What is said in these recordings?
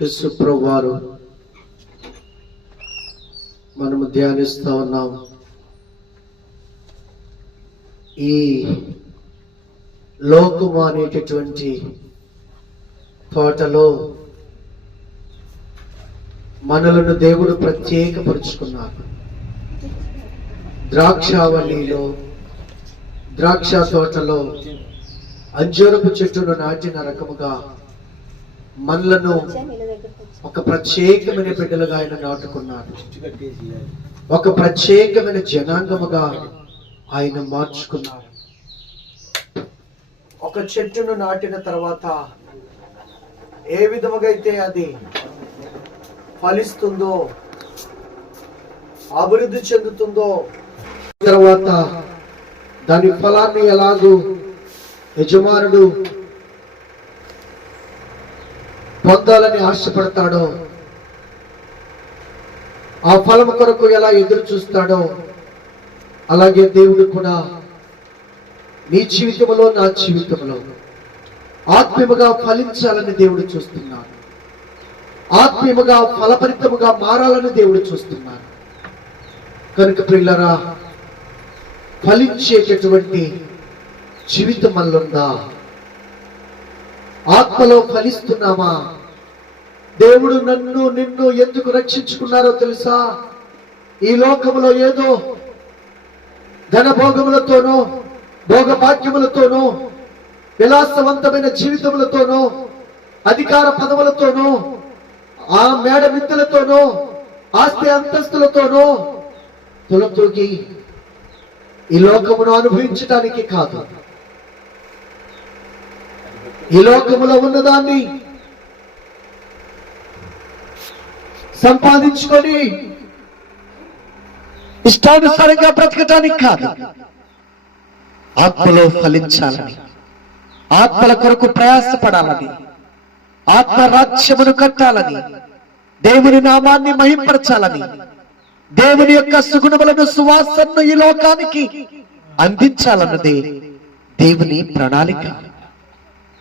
యేసు ప్రభువారు మనము ధ్యానిస్తూ ఉన్నాం. ఈ లోకము అనేటటువంటి తోటలో మనలను దేవుడు ప్రత్యేకపరుచుకున్నారు. ద్రాక్షావళిలో, ద్రాక్ష తోటలో అంజూరపు చెట్టును నాటిన రకముగా మనలను ఒక ప్రత్యేకమైన బిడ్డలుగా ఆయన నాటుకున్నారు. ఒక ప్రత్యేకమైన జనాంగముగా ఆయన మార్చుకున్నారు. ఒక చెట్టును నాటిన తర్వాత ఏ విధముగా అయితే అది ఫలిస్తుందో, అభివృద్ధి చెందుతుందో, తర్వాత దాని ఫలాన్ని ఎలాగూ యజమానుడు పొందాలని ఆశపడతాడో, ఆ ఫలము కొరకు ఎలా ఎదురు చూస్తాడో, అలాగే దేవుడు కూడా నీ జీవితంలో, నా జీవితంలో ఆత్మీయముగా ఫలించాలని దేవుడు చూస్తున్నాడు. ఆత్మీయముగా ఫలభరితముగా మారాలని దేవుడు చూస్తున్నాడు. కనుక ప్రియులారా, ఫలించేటటువంటి జీవితం మనలుందా? ఆత్మలో ఫలిస్తున్నామా? దేవుడు నన్ను నిన్ను ఎందుకు రక్షించుకున్నారో తెలుసా? ఈ లోకములో ఏదో ధనభోగములతోనో, భోగభాగ్యములతోనో, విలాసవంతమైన జీవితములతోనో, అధికార పదవులతోనో, ఆ మేడ విద్యలతోనో, ఆస్తి అంతస్తులతోనో తొలతూగి ఈ లోకమును అనుభవించడానికి కాదు. ఈ లోకములో ఉన్నదాన్ని సంపాదించుకొని ఇష్టానుసారంగా బ్రతకటానికి కాదు, ఆత్మలో ఫలించాలని, ఆత్మల కొరకు ప్రయాసపడాలని, ఆత్మరాజ్యమును కట్టాలని, దేవుని నామాన్ని మహింపరచాలని, దేవుని యొక్క సుగుణములను, సువాసనను ఈ లోకానికి అందించాలన్నదే దేవుని ప్రణాళిక,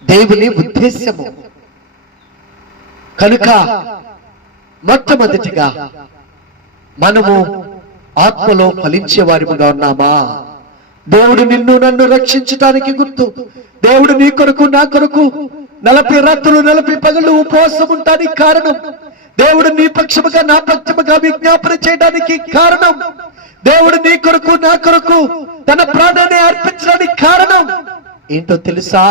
దేవుని ఉద్దేశము. కనుక మొట్టమొదటిగా మనము ఆత్మలో ఫలించే వారిగా ఉన్నామా? దేవుడు నిన్ను నన్ను రక్షించటానికి గుర్తు. దేవుడు నీ కొరకు, నా కొరకు 40 రాత్రులు 40 పగళ్ళు ఉపవాసం ఉండటానికి కారణం. దేవుడు నీ పక్షముగా, నా పక్షముగా విజ్ఞాపన చేయడానికి కారణం. దేవుడు నీ కొరకు, నా కొరకు తన ప్రాణాన్ని అర్పించడానికి కారణం ఏంటో తెలుసా?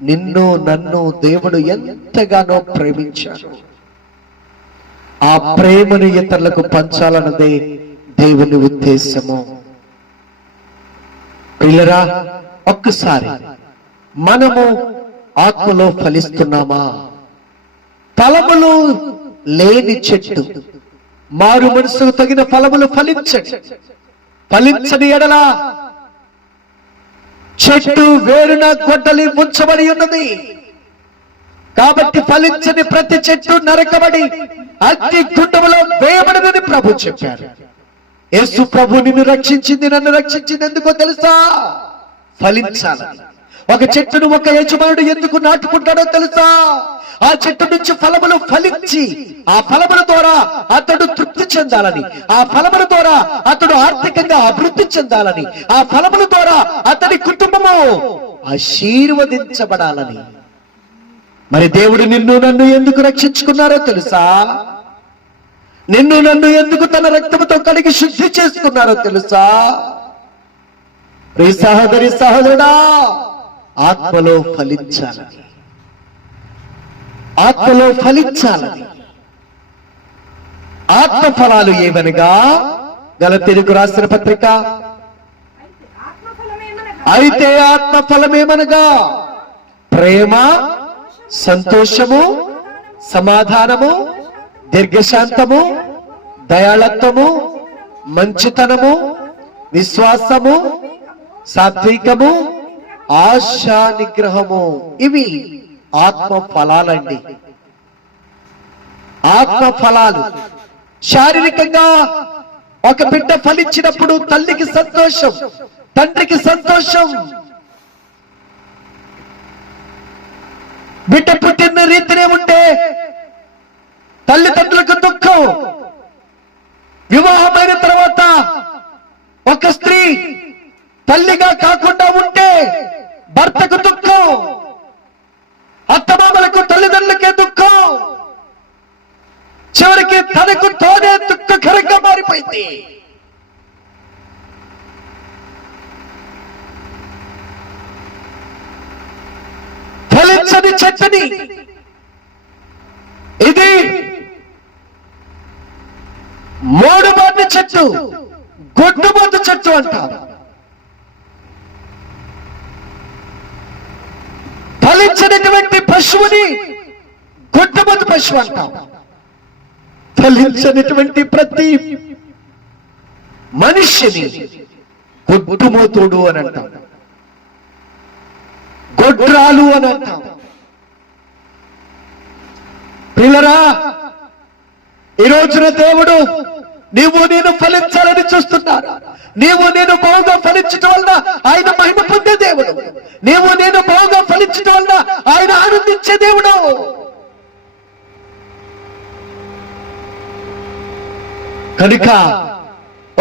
నిన్ను నన్ను దేవుడు ఎంతగానో ప్రేమించాడు. ఆ ప్రేమను ఇతరులకు పంచాలన్నదే దేవుని ఉద్దేశము. పిల్లరా, ఒక్కసారి మనము ఆత్మలో ఫలిస్తున్నామా? ఫలములు లేని చెట్టు, మారు మనసుకు తగిన ఫలములు ఫలించని ఎడల చెట్టు వేరున గొడ్డలి ఉంచబడి ఉన్నది. కాబట్టి ఫలించని ప్రతి చెట్టు నరకబడి అగ్ని గుండములో వేయబడినని ప్రభు చెప్పారు. యేసు ప్రభు నిన్ను రక్షించింది, నన్ను రక్షించింది ఎందుకో తెలుసా? ఫలించాలని. ఒక చెట్టును ఒక యజమానుడు ఎందుకు నాటుకుంటాడో తెలుసా? ఆ చెట్టు నుంచి ఫలములు ఫలించి, ఆ ఫలముల ద్వారా అతడు తృప్తి చెందాలని, ఆ ఫలముల ద్వారా అతడు ఆర్థికంగా అభివృద్ధి చెందాలని, ఆ ఫలముల ద్వారా అతడి కుటుంబము ఆశీర్వదించబడాలని. మరి దేవుడు నిన్ను నన్ను ఎందుకు రక్షించుకున్నారో తెలుసా? నిన్ను నన్ను ఎందుకు తన రక్తముతో కడిగి శుద్ధి చేసుకున్నారో తెలుసా? ప్రియ సహోదరి, సహోదరుడా, ఆత్మలో ఫలించాలని, ఆత్మలో ఫలించాలని. ఆత్మ ఫలాలు ఏమనగా, గలతీయులకు రాసిన పత్రిక, అయితే ఆత్మ ఫలమేమనగా ప్రేమ, సంతోషము, సమాధానము, దీర్ఘశాంతము, దయాళత్వము, మంచితనము, విశ్వాసము, సాత్వికము, ఆశా నిగ్రహము. ఇవి ఆత్మ ఫలాలండి. ఆత్మ ఫలాలు శారీరకంగా ఒక బిడ్డ ఫలించినప్పుడు తల్లికి సంతోషం, తండ్రికి సంతోషం. బిడ్డ పుట్టిన రీతినే ఉంటే తల్లిదండ్రులకు దుఃఖం. వివాహమైన తర్వాత ఒక స్త్రీ తల్లిగా కాకుండా ఉంటే భర్తకు దుఃఖం, అత్తమామలకు తల్లిదండ్రులకే దుఃఖం, చివరికి తనకు తోనే దుఃఖకరంగా మారిపోయింది. ఫలించని చెట్టుని ఇది మోడుబాటు చెట్టు, గొడ్డుబాటు చెట్టు అంటారు. ఫలించినటువంటి పశువుని గొడ్డుబాటు పశువు అంటాం. ఫలించినటువంటి ప్రతి మనిషిని గొడ్డుమోతుడు అని అంటాం, గొడ్రాలు అని అంటాం. పిల్లరా, ఈ రోజున దేవుడు నీవు నేను ఫలించాలని చూస్తున్నాడు. నీవు నేను బాగా ఫలించడం వల్ల ఆయన మహిమ పొందే దేవుడు. నీవు నేను బాగా ఫలించడం వల్ల ఆయన ఆనందించే దేవుడు. కనుక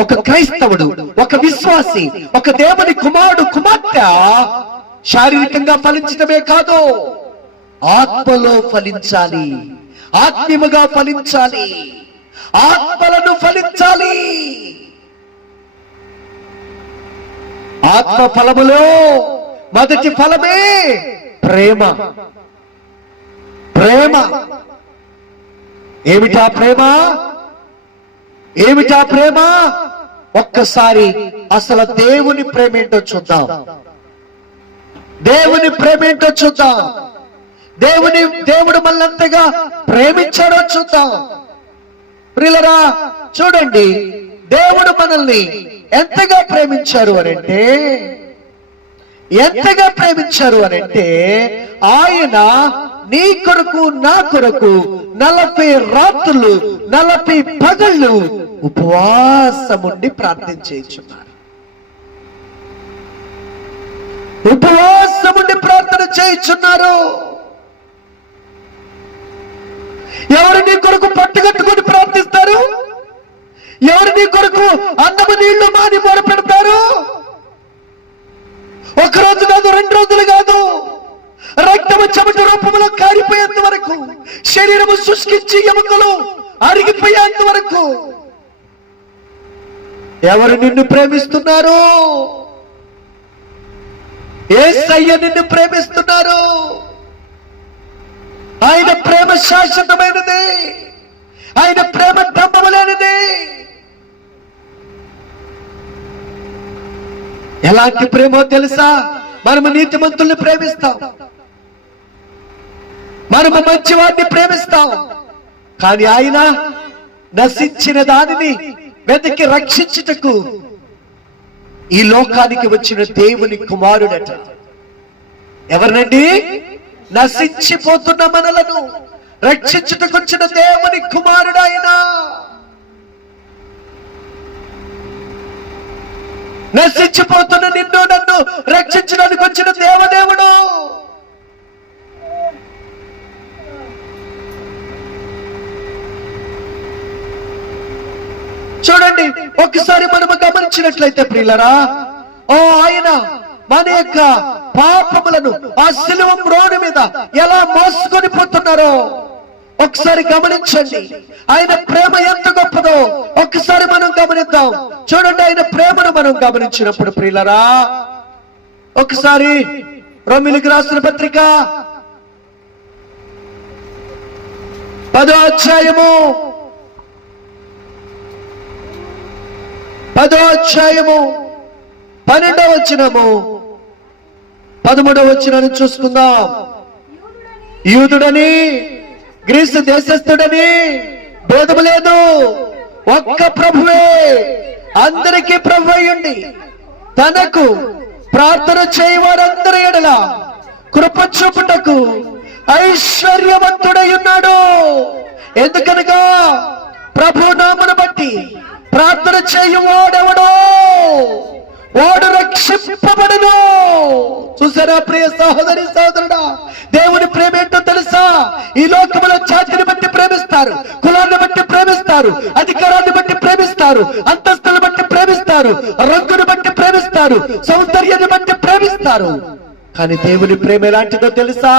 ఒక క్రైస్తవుడు, ఒక విశ్వాసి, ఒక దేవుని కుమారుడు కుమార్తె శారీరకంగా ఫలించడమే కాదు, ఆత్మలో ఫలించాలి, ఆత్మీయముగా ఫలించాలి, ఆత్మలను ఫలించాలి. ఆత్మ ఫలములో మొదటి ఫలమే ప్రేమ. ప్రేమ ఏమిటా ప్రేమ? ఏమిటా ప్రేమ? ఒక్కసారి అసలు దేవుని ప్రేమ ఏంటో చూద్దాం. దేవుని ప్రేమ ఏంటో చూద్దాం. దేవుడు మళ్ళంతగా ప్రేమించాడో చూద్దాం. ప్రియులరా, చూడండి, దేవుడు మనల్ని ఎంతగా ప్రేమించారు అనంటే, ఎంతగా ప్రేమించారు అనంటే ఆయన నీ కొరకు నా కొరకు 40 రాత్రులు 40 పగళ్ళు ఉపవాసముండి ప్రార్థన చేయించున్నారు. ఉపవాసముండి ప్రార్థన చేయించున్నారు. ఎవరు నీ కొరకు పట్టుకట్టుకుని ప్రార్థిస్తారు? ఎవరు నీ కొరకు అన్నము నీళ్లు మాని మొరపెడతారు? ఒక రోజు కాదు, 2 రోజులు కాదు, రక్తము చెమట రూపంలో కారిపోయేంత వరకు, శరీరము శుష్కించి ఎముకలు అరిగిపోయేంత వరకు. ఎవరు నిన్ను ప్రేమిస్తున్నారు? యేసయ్య నిన్ను ప్రేమిస్తున్నారు. ఆయన ప్రేమ శాశ్వతమైనది, ఆయన ప్రేమ దంభములేనిది. ఎలాంటి ప్రేమో తెలుసా? మనము నీతిమంతుల్ని ప్రేమిస్తాం, మనము మంచివాడిని ప్రేమిస్తాం, కానీ ఆయన నశించిన దానిని వెతికి రక్షించుటకు ఈ లోకానికి వచ్చిన దేవుని కుమారుడట. ఎవరినండి? నశించిపోతున్న మనలను రక్షించుటకు వచ్చిన దేవుని కుమారుడు ఆయన. నశించిపోతున్న నిన్ను నన్ను రక్షించడానికి వచ్చిన దేవదేవుడు. చూడండి, ఒకసారి మనము గమనించినట్లయితే ప్రియులరా, ఆయన మన యొక్క పాపములను ఆ శిలువ మ్రోను మీద ఎలా మోసుకొని పోతున్నారో ఒకసారి గమనించండి. ఆయన ప్రేమ ఎంత గొప్పదో ఒకసారి మనం గమనిద్దాం. చూడండి, ఆయన ప్రేమను మనం గమనించినప్పుడు ప్రియులరా, ఒకసారి రోమీయులకు రాసిన పత్రిక 10వ అధ్యాయము 12వ వచనము 13వ వచనాన్ని చూసుకుందాం. యూదుడని గ్రీసు దేశస్థుడని భేదము లేదు, ఒక్క ప్రభువే అందరికీ ప్రభు అయ్యుండి తనకు ప్రార్థన చేయవారందరి ఎడల కృప చూపుటకు ఐశ్వర్యవంతుడై ఉన్నాడు. ఎందుకనగా ప్రభు నామమును బట్టి ప్రార్థన చేయువాడెవడో వాడు రక్షింపబడును. చూసారా ప్రియ సహోదరి సహోదరుడా, దేవుని ప్రేమ ఏంటో తెలుసా? ఈ లోకంలో జాతిని బట్టి ప్రేమిస్తారు, కులాన్ని బట్టి ప్రేమిస్తారు, అధికారాన్ని బట్టి ప్రేమిస్తారు, అంతస్తులను బట్టి ప్రేమిస్తారు, రంగును బట్టి ప్రేమిస్తారు, సౌందర్యాన్ని బట్టి ప్రేమిస్తారు. కానీ దేవుని ప్రేమ ఎలాంటిదో తెలుసా?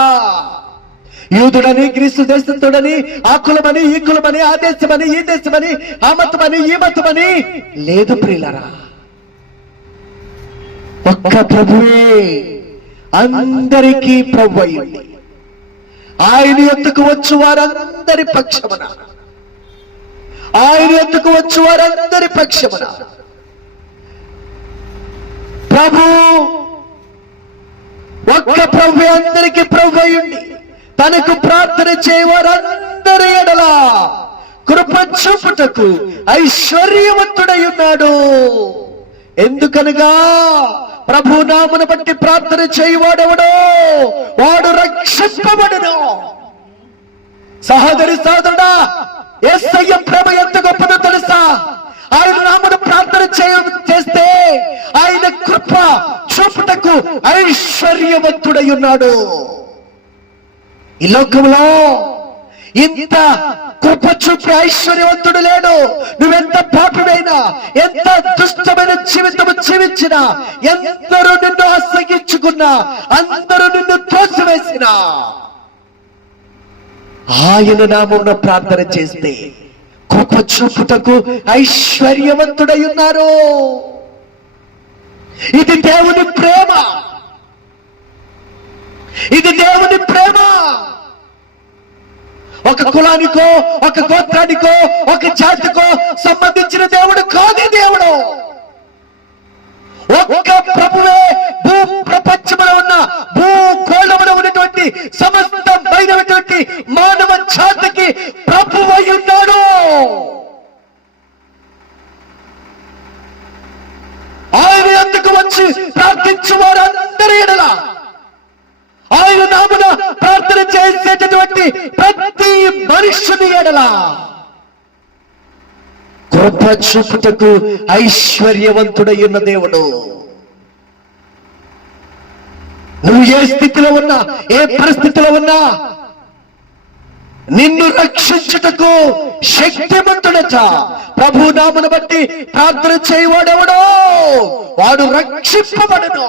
యూదుడని, గ్రీసు దేశస్తుడని, ఆ కులమని, ఈ కులమని, ఆ దేశమని, ఈ దేశమని, ఆ మతమని, ఈ మతమని లేదు ప్రియులరా. ఒక్క ప్రభువే అందరికీ ప్రభు అయ్యింది. ఆయన ఎత్తుకు వచ్చు వారందరి పక్షమున, ఆయన ఎత్తుకు వచ్చు వారందరి పక్షమున ప్రభు, ఒక్క ప్రభు అందరికీ ప్రభు అయ్యింది. తనకు ప్రార్థన చేయవారందరి ఎడల కృప చూపుటకు ఐశ్వర్యవంతుడై ఉన్నాడు. ఎందుకనగా ప్రభు నామను బట్టి ప్రార్థన చేయవాడెవడో వాడు రక్షింపబడును. సహోదరి సహోదరుడా, యేసయ్య ప్రేమ ఎంత గొప్పదో తెలుసా? ఆయన నామను ప్రార్థన చేస్తే ఆయన కృప చూపుటకు ఐశ్వర్యవంతుడై ఉన్నాడు. ఈ లోకంలో ఇంత కృప చూపే ఐశ్వర్యవంతుడు లేడు. నువ్వెంత పాపివైనా, ఎంత దుష్టమైన జీవితం జీవించినా, ఎందరూ నిన్ను అసహించుకున్నా, అందరూ నిన్ను తోసివేసినా, ఆయన నామమున ప్రార్థన చేస్తే కృప చూపుటకు ఐశ్వర్యవంతుడై ఉన్నారు. ఇది దేవుని ప్రేమ, ఇది దేవుని ప్రేమ. ఒక కులానికో, ఒక గోత్రానికో, ఒక జాతికో సంబంధించిన దేవుడు కాదు దేవుడు. ఒక్క ప్రభువే భూ ప్రపంచంలో ఉన్న, భూగోళంలో ఉన్నటువంటి సమస్తమైనటువంటి మానవ జాతికి ప్రభువై ఉన్నాడు. ఆయన ఎందుకు వచ్చి ప్రార్థించు వారందరి ఎడల, ఆయన నామమున ప్రార్థన చేసేటటువంటి ప్రతి మనుష్యుని ఎడల కృప చూపుటకు ఐశ్వర్యవంతుడయ్యున్న దేవుడు. నువ్వు ఏ స్థితిలో ఉన్నా, ఏ పరిస్థితిలో ఉన్నా, నిన్ను రక్షించుటకు శక్తిమంతుడట. ప్రభు నామమును బట్టి ప్రార్థన చేయవాడెవడో వాడు రక్షింపబడును.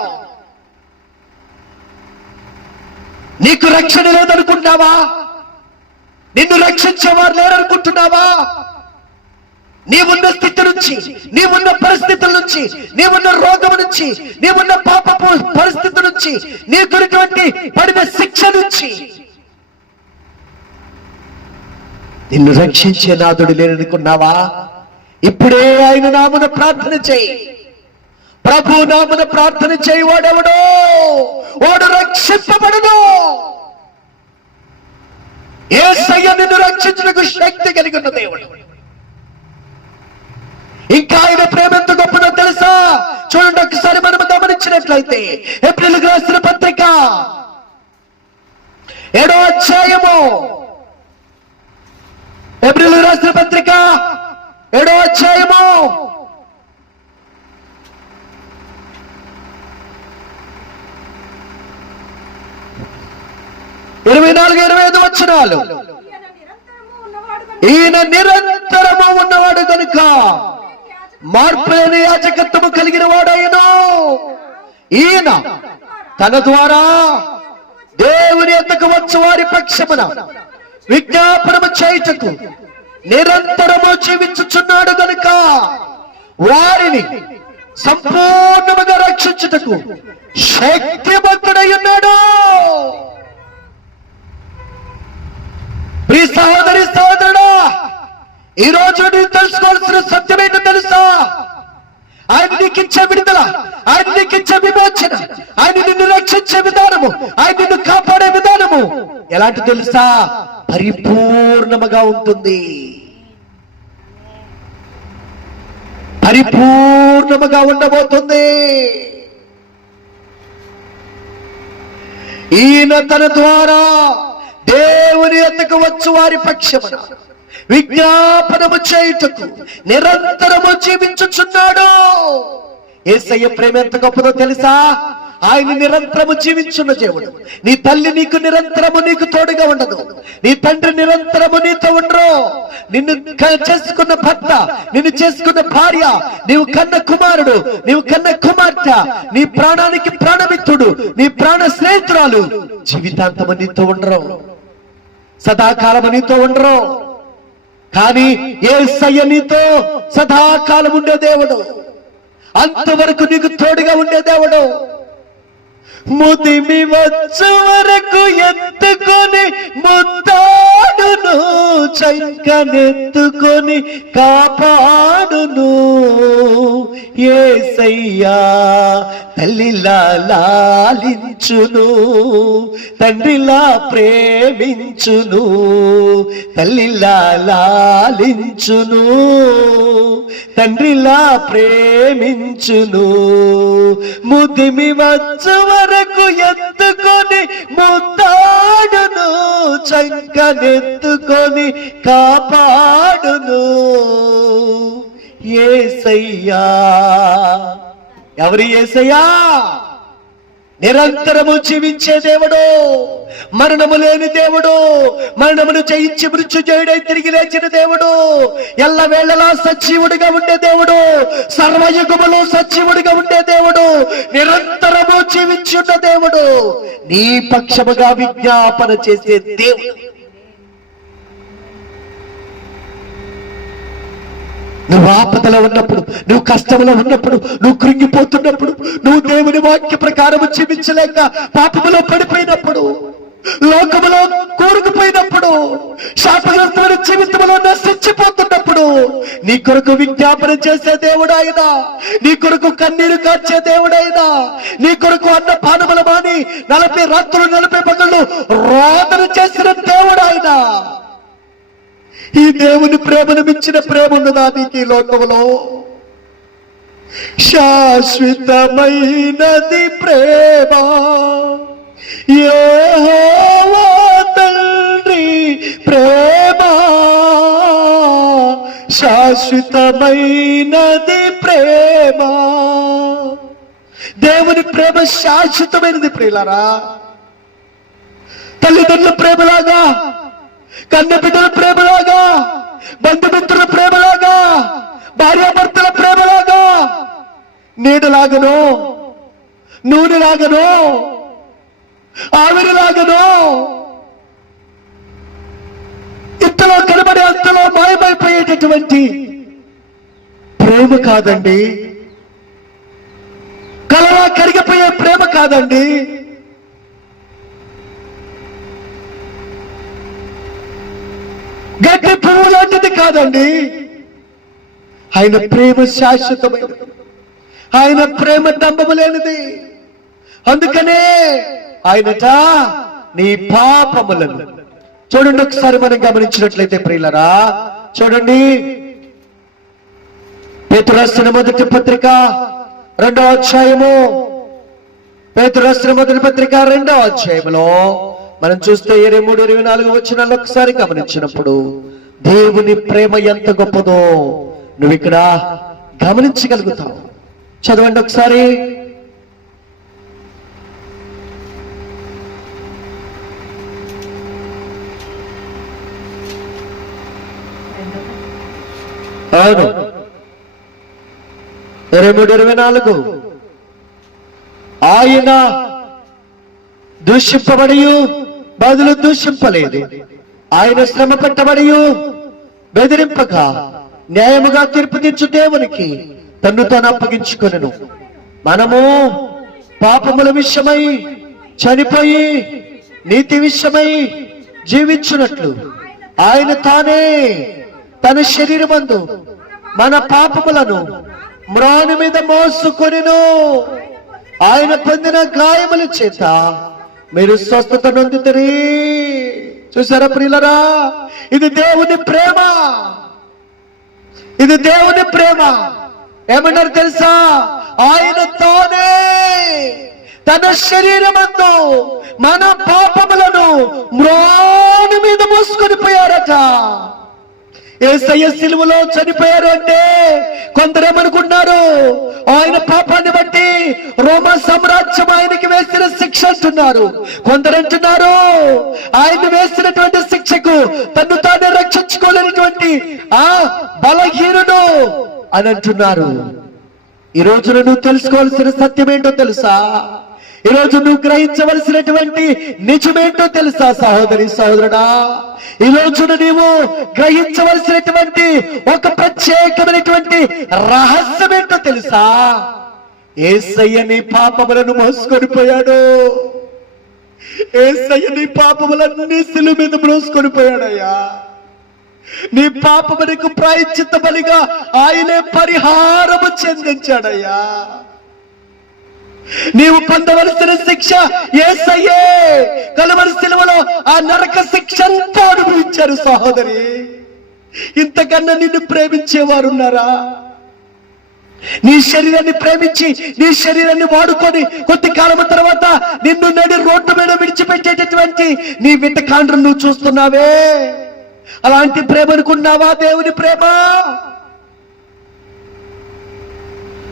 నీకు రక్షణ లేదనుకుంటున్నావా? నిన్ను రక్షించేవారు లేరనుకుంటున్నావా? నీవున్న స్థితి నుంచి, నీవున్న పరిస్థితుల నుంచి, నీవున్న రోగం నుంచి, నీవున్న పాపపు పరిస్థితి నుంచి, నీకున్నటువంటి పడిన శిక్ష నుంచి నిన్ను రక్షించే నాదుడు లేరనుకున్నావా? ఇప్పుడే ఆయన నామమున ప్రార్థన చేయి. ప్రభు నామమున ప్రార్థన చేయవాడెవడో వాడు రక్షింపబడును. యేసయ్య నిన్ను రక్షించుటకు శక్తి కలిగి ఉన్న దేవుడు. ఇంకా ఆయన ప్రేమ ఎంత గొప్పదో తెలుసా? చూడండి ఒకసారి మనం గమనించినట్లయితే ఏప్రిల్కి రాసిన పత్రిక 7వ అధ్యాయము, ఏప్రిల్ రాసిన పత్రిక 7వ అధ్యాయము 24-25 వచనాలు. ఈయన నిరంతరము ఉన్నవాడు కనుక మార్పులేని యాజకత్వము కలిగిన వాడైనను, ఈయన తన ద్వారా దేవుని యొద్దకు వచ్చు వారి పక్షమున విజ్ఞాపనము చేయుటకు నిరంతరము జీవించుచున్నాడు కనుక వారిని సంపూర్ణముగా రక్షించుటకు శక్తిమంతుడై ఉన్నాడు. ప్రియ సహోదరి సహోదరుడా, ఈ రోజు నువ్వు తెలుసుకోవాల్సిన సత్యం ఏంటో తెలుసా? ఆయన నీకు ఇచ్చే విడుదల, ఆయన నీకు ఇచ్చే విమోచన, ఆయన నిన్ను రక్షించే విధానము, ఆయన నిన్ను కాపాడే విధానము ఎలాంటి తెలుసా? పరిపూర్ణముగా ఉంటుంది. పరిపూర్ణముగా ఉండబోతుంది. ఈయన తన ద్వారా దేవుని యొద్దకు వచ్చు వారి పక్షమున విజ్ఞాపనము చేయుటకు నిరంతరము జీవించుచున్నాడు. యేసయ్య ప్రేమ ఎంత గొప్పదో తెలుసా? ఆయన నిరంతరము జీవించున్న దేవుడు. నీ తల్లి నీకు నిరంతరము నీకు తోడుగా ఉండదు. నీ తండ్రి నిరంతరము నీతో ఉండరు. నిన్ను చేసుకున్న భర్త, నిన్ను చేసుకున్న భార్య, నీవు కన్న కుమారుడు, నీవు కన్న కుమార్తె, నీ ప్రాణానికి ప్రాణమిత్రుడు, నీ ప్రాణ స్నేహితురాలు జీవితాంతము నీతో ఉండరు, సదాకాలము నీతో ఉండరు. కానీ యేసయ్య నీతో సదాకాలం ఉండే దేవుడు, అంతవరకు నీకు తోడుగా ఉండే దేవుడు. ముదిమి వచ్చు వరకు ఎత్తుకొని ముద్దాడును, చంకనెత్తుకొని కాపాడును. యేసయ్యా తల్లిలా లాలించును, తండ్రిలా ప్రేమించును, తల్లిలా లాలించును, తండ్రిలా ప్రేమించును. ముదిమి వచ్చు వరకు ఎత్తుకొని ముద్దాడును, చంకనెత్తుకొని కాపాడును. యేసయ్యా. ఎవరి యేసయ్యా? నిరంతరము జీవించే దేవుడు, మరణము లేని దేవుడు, మరణమును జయించి మృత్యుంజయుడై తిరిగి లేచిన దేవుడు, ఎల్లవేళలా సజీవుడిగా ఉండే దేవుడు, సర్వయుగములో సజీవుడిగా ఉండే దేవుడు, నిరంతరము జీవించున్న దేవుడు, నీ పక్షముగా విజ్ఞాపన చేసే దేవుడు. నువ్వు ఆపదలో ఉన్నప్పుడు, నువ్వు కష్టంలో ఉన్నప్పుడు, నువ్వు కృంగిపోతున్నప్పుడు, నువ్వు దేవుని వాక్య ప్రకారం జీవించలేక పాపములో పడిపోయినప్పుడు, లోకములో కూరుకుపోయినప్పుడు, శాపగ్రస్తమైన జీవితంలో నశించిపోతున్నప్పుడు, నీ కొరకు విజ్ఞాపన చేసే దేవుడు ఆయన, నీ కొరకు కన్నీరు కార్చే దేవుడు ఆయన, నీ కొరకు అన్న పానముల మాని 40 రాత్రులు 40 పగళ్ళు రోదన చేసిన దేవుడు ఆయన. ఈ దేవుని ప్రేమను మించిన ప్రేమ ఉన్నదా నీకు ఈ లోకంలో? శాశ్వతమైనది ప్రేమ యెహోవా తండ్రి ప్రేమ, శాశ్వతమైనది ప్రేమ. దేవుని ప్రేమ శాశ్వతమైనది ప్రియులారా. తల్లిదండ్రుల ప్రేమలాగా, కన్న బిడ్డల ప్రేమలాగా, బంధుమిత్రుల ప్రేమలాగా, భార్యాభర్తల ప్రేమలాగా, నీడలాగనో, నూనెలాగనో, ఆవిరిలాగనో, ఇంతలో కనబడే అంతలో మాయమైపోయేటటువంటి ప్రేమ కాదండి. కలలా కరిగిపోయే ప్రేమ కాదండి. గట్టి పువ్వు లాంటిది కాదండి. ఆయన ప్రేమ శాశ్వతమైనది, ఆయన ప్రేమ డంబము లేనిది. అందుకనే ఆయనట నీ పాపములను, చూడండి ఒకసారి మనం గమనించినట్లయితే ప్రియులరా, చూడండి పేతురు రాసిన మొదటి పత్రిక 2వ అధ్యాయము, పేతురు రాసిన మొదటి పత్రిక 2వ అధ్యాయములో మనం చూస్తే 23, 24 వచనాలు ఒకసారి గమనించినప్పుడు దేవుని ప్రేమ ఎంత గొప్పదో నువ్వు ఇక్కడ గమనించగలుగుతావు. చదవండి ఒకసారి. అవును, 23, 24. ఆయన దూషింపబడి బదులు దూషింపలేదు, ఆయన శ్రమ పెట్టబడి బెదిరింపక న్యాయముగా తీర్పు తీర్చు దేవునికి తన్ను తాను అప్పగించుకొనెను. మనము పాపముల విషయమై చనిపోయి నీతి విషయమై జీవించున్నట్లు ఆయన తానే తన శరీరమందు మన పాపములను మ్రాను మీద మోసుకొనెను. ఆయన పొందిన గాయముల చేత మీరు స్వస్థత నొందుతరి. చూసారా ప్రియులరా, ఇది దేవుని ప్రేమ, ఇది దేవుని ప్రేమ. ఏమన్నారు తెలుసా? ఆయన తానే తన శరీరమందు మన పాపములను మ్రాను మీద మోసుకొని పోయారట. యేసయ్య సిలువలో చనిపోయారు అంటే కొందరేమనుకున్నారు, ఆయన పాపాన్ని బట్టి రోమా సామ్రాజ్యం ఆయనకి వేసిన శిక్ష అంటున్నారు. కొందరు అంటున్నారు ఆయన వేసినటువంటి శిక్షకు తను తానే రక్షించుకోలేనటువంటి ఆ బలహీనుడు అని అంటున్నారు. ఈ రోజున నువ్వు తెలుసుకోవాల్సిన సత్యం ఏంటో తెలుసా? ఈ రోజు నువ్వు గ్రహించవలసినటువంటి నిజమేంటో తెలుసా సహోదరి సహోదరుడా? ఈ రోజున నీవు గ్రహించవలసినటువంటి ఒక ప్రత్యేకమైనటువంటి రహస్యం ఏంటో తెలుసా? యేసయ్య నీ పాపములను మోసుకొని పోయాడు. యేసయ్య నీ పాపములన్నీ సిలువ మీద మోసుకొని పోయాడయ్యా. నీ పాపమునకు ప్రాయశ్చిత్త బలిగా ఆయనే పరిహారము చెందించాడయ్యా. నీవు పొందవలసిన శిక్ష యేసయ్యే కలువరి సిలువలో ఆ నరక శిక్ష అంతా అనుభవించారు. సహోదరి, ఇంతకన్నా నిన్ను ప్రేమించేవారున్నారా? నీ శరీరాన్ని ప్రేమించి నీ శరీరాన్ని వాడుకొని కొద్ది కాలం తర్వాత నిన్ను నడి రోడ్డు మీద విడిచిపెట్టేటటువంటి నీ విత్తకాండ్రం నువ్వు చూస్తున్నావే, అలాంటి ప్రేమ అనుకున్నావా? దేవుని ప్రేమ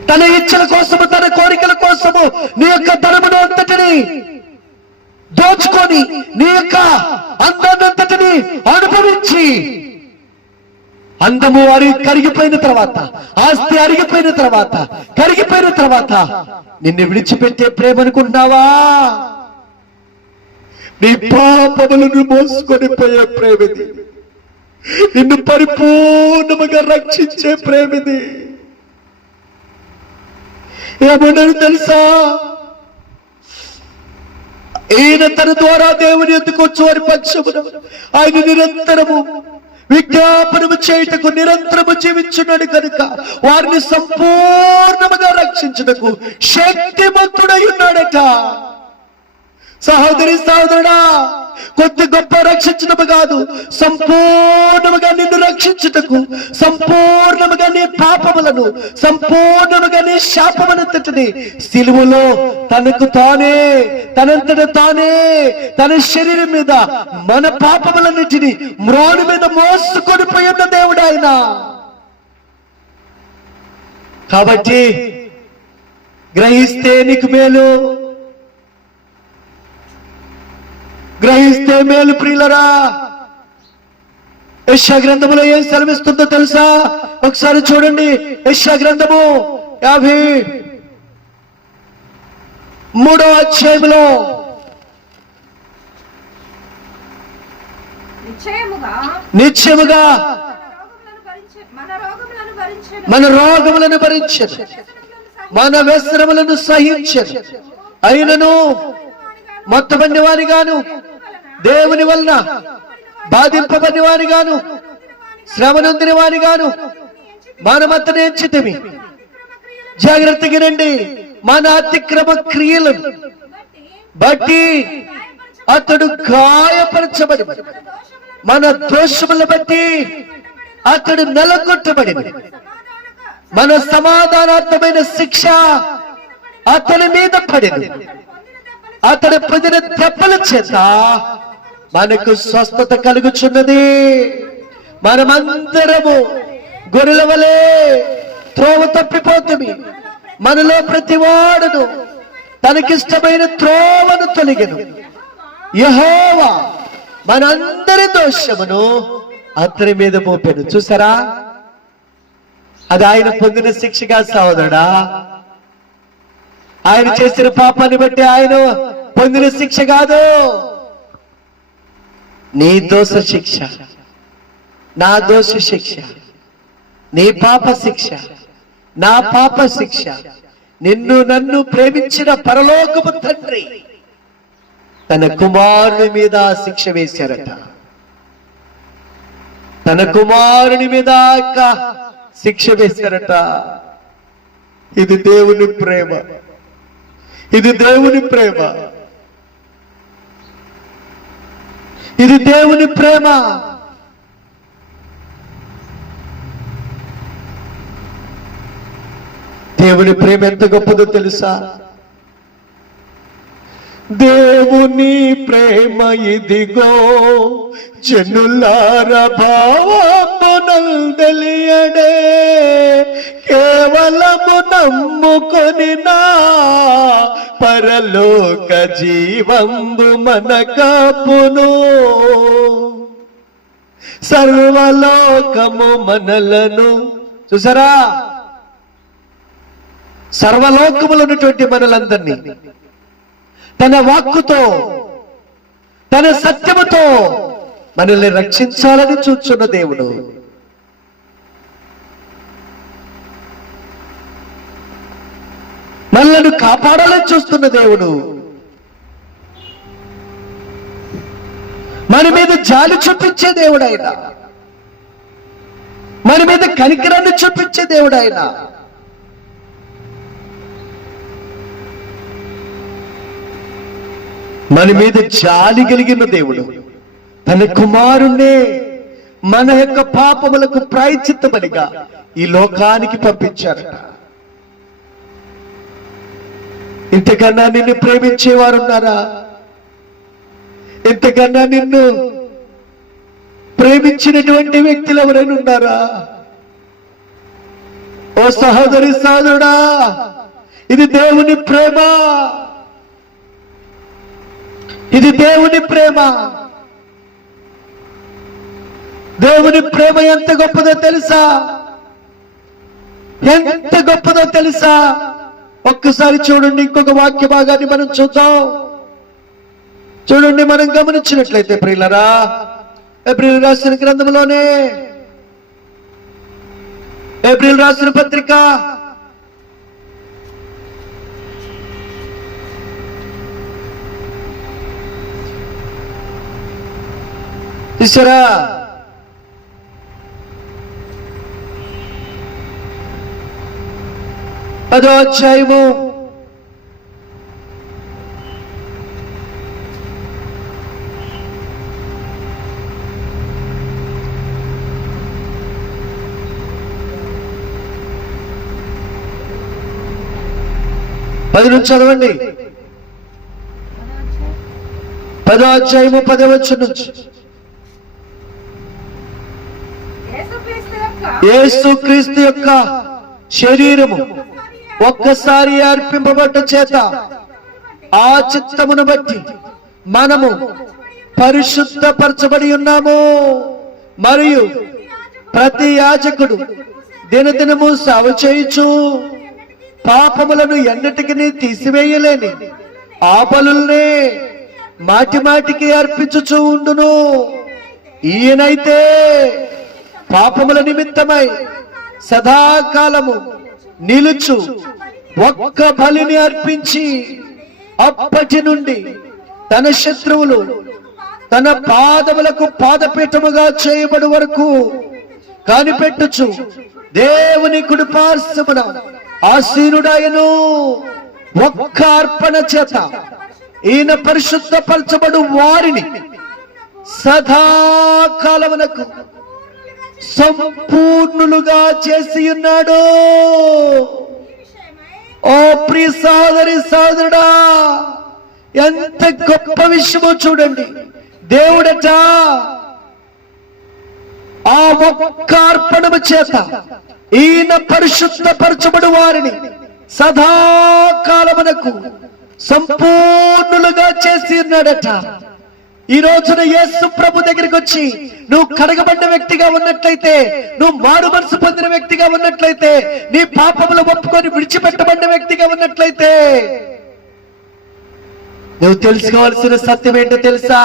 తన ఇచ్చల కోసము, తన కోరికల కోసము నీ యొక్క ధనమును అంతటిని దోచుకొని నీ యొక్క అందాన్నంతటిని అనుభవించి అందము కరిగిపోయిన తర్వాత, ఆస్తి అరిగిపోయిన తర్వాత, కరిగిపోయిన తర్వాత నిన్ను విడిచిపెట్టే ప్రేమ అనుకుంటున్నావా? నీ పాపములను మోసుకొని పోయే ప్రేమది, నిన్ను పరిపూర్ణముగా రక్షించే ప్రేమది. ఏమన్నాడు తెలుసా? ఈయన తన ద్వారా దేవుని ఎందుకు వచ్చు వారి పక్షమున ఆయన నిరంతరము విజ్ఞాపనము చేయుటకు నిరంతరము జీవించున్నాడు కనుక వారిని సంపూర్ణముగా రక్షించుటకు శక్తిమంతుడై ఉన్నాడట. సహోదరి సహోదరుడా, కొద్ది గొప్ప రక్షించడము కాదు, సంపూర్ణముగా నిన్ను రక్షించుటకు, సంపూర్ణముగా నీ పాపములను, సంపూర్ణముగా నీ శాపమునంతటిని సిలువలో తనకు తానే, తనంతట తానే తన శరీరం మీద మన పాపములన్నిటిని మ్రాను మీద మోసుకొని పోయిన దేవుడు ఆయన. కాబట్టి గ్రహిస్తే నీకు మేలు, గ్రహిస్తే మేలు ప్రియులరా. యెషయా గ్రంథములో ఏం సెలవిస్తుందో తెలుసా? ఒకసారి చూడండి. యెషయా గ్రంథము 53వ అధ్యాయములో నిశ్చయముగా మన రోగములను భరించెను, మన వ్యసనములను సహించెను, అయినను మొత్తబడిన వారిగాను, దేవుని వలన బాధింపబడిన వారిగాను, శ్రమనొందిన వారిగాను మనమతను ఎంచితిమి. జాగ్రత్తగా రండి. మన అతిక్రమ క్రియలను బట్టి అతడు గాయపరచబడి, మన దోషములను బట్టి అతడు నెలకొట్టబడి, మన సమాధానార్థమైన శిక్ష అతని మీద పడింది, అతడు పొందిన దెబ్బల చేత మనకు స్వస్థత కలుగుచున్నది. మనమందరము గొర్రెల వలె త్రోవ తప్పిపోతుంది. మనలో ప్రతి వాడును తనకిష్టమైన త్రోవను తొలగెను. యెహోవా మనందరి దోషమును అతని మీద మోపెను. చూసారా, అది ఆయన పొందిన శిక్షగా సహోదరుడా. ఆయన చేసిన పాపాన్ని బట్టి ఆయన పొందిన శిక్ష కాదు, నీ దోష శిక్ష, నా దోష శిక్ష, నీ పాప శిక్ష, నా పాప శిక్ష. నిన్ను నన్ను ప్రేమించిన పరలోకపు తండ్రి తన కుమారుని మీద శిక్ష వేశారట. తన కుమారుని మీద శిక్ష వేశారట. ఇది దేవుని ప్రేమ, ఇది దేవుని ప్రేమ, ఇది దేవుని ప్రేమ. దేవుని ప్రేమ ఎంత గొప్పదో తెలుసా? దేవుని ప్రేమ ఇదిగో జనులార భావమునల్ తెలియడే, కేవలము నమ్ముకొని నా పరలోక జీవంబు మన కాపును. సర్వలోకము మనలను, చూసారా, సర్వలోకములు ఉన్నటువంటి మనలందరినీ తన వాక్కుతో తన సత్యముతో మనల్ని రక్షించాలని చూచున్న దేవుడు. మనల్ని కాపాడాలని చూస్తున్న దేవుడు. మన మీద జాలి చూపించే దేవుడు ఆయన. మన మీద కనికరాన్ని చూపించే దేవుడు ఆయన. మన మీద జాలి కలిగిన దేవుడు తన కుమారుణ్ణే మన యొక్క పాపములకు ప్రాయశ్చిత్తమనిగా ఈ లోకానికి పంపించారట. ఇంతకన్నా నిన్ను ప్రేమించేవారున్నారా? ఇంతకన్నా నిన్ను ప్రేమించినటువంటి వ్యక్తులు ఎవరైనా ఉన్నారా? ఓ సహోదరి సహోదరుడా, ఇది దేవుని ప్రేమ. ఇది దేవుని ప్రేమ. దేవుని ప్రేమ ఎంత గొప్పదో తెలుసా? ఎంత గొప్పదో తెలుసా? ఒక్కసారి చూడండి, ఇంకొక వాక్య భాగాన్ని మనం చూద్దాం. చూడండి, మనం గమనించినట్లయితే ప్రియులరా, ఏప్రిల్ రాసిన గ్రంథంలోనే, ఏప్రిల్ రాసిన పత్రిక 10వ అధ్యాయము 10 నుంచి చదవండి. 10వ అధ్యాయము 10వ వచనం నుంచి. యేసుక్రీస్తు యొక్క శరీరము ఒక్కసారి అర్పింపబడ్డ చేత ఆ చిత్తమును బట్టి మనము పరిశుద్ధపరచబడి ఉన్నాము. మరియు ప్రతి యాజకుడు దినదినము సేవ చేయుచు పాపములను ఎన్నటికి తీసివేయలేని ఆ బలుల్నే మాటి మాటికి అర్పించుచూ ఉండును. ఈయనైతే పాపముల నిమిత్తమై సదాకాలము నిలుచు ఒక్క బలిని అర్పించి అప్పటి నుండి తన శత్రువులు తన పాదములకు పాదపీఠముగా చేయబడు వరకు కనిపెట్టుచు దేవుని కుడి పార్శ్వమున ఆసీనుడాయను. ఒక్క అర్పణ చేత ఈయన పరిశుద్ధపరచబడు వారిని సదాకాలమునకు సంపూర్ణులుగా చేసి ఉన్నాడు. ఓ ప్రియ సహోదరి సహోదరుడా, ఎంత గొప్ప విషయమో చూడండి. దేవుడట ఆ ఒక్క అర్పణము చేత ఈయన పరిశుద్ధపరచబడు వారిని సదాకాలమునకు సంపూర్ణులుగా చేసి ఉన్నాడట. ఈ రోజున యేసు ప్రభు దగ్గరికి వచ్చి నువ్వు కడగబడ్డ వ్యక్తిగా ఉన్నట్లయితే, నువ్వు మారు మనసు పొందిన వ్యక్తిగా ఉన్నట్లయితే, నీ పాపములు ఒప్పుకొని విడిచిపెట్టబడ్డ వ్యక్తిగా ఉన్నట్లయితే, నువ్వు తెలుసుకోవాల్సిన సత్యం ఏంటో తెలుసా?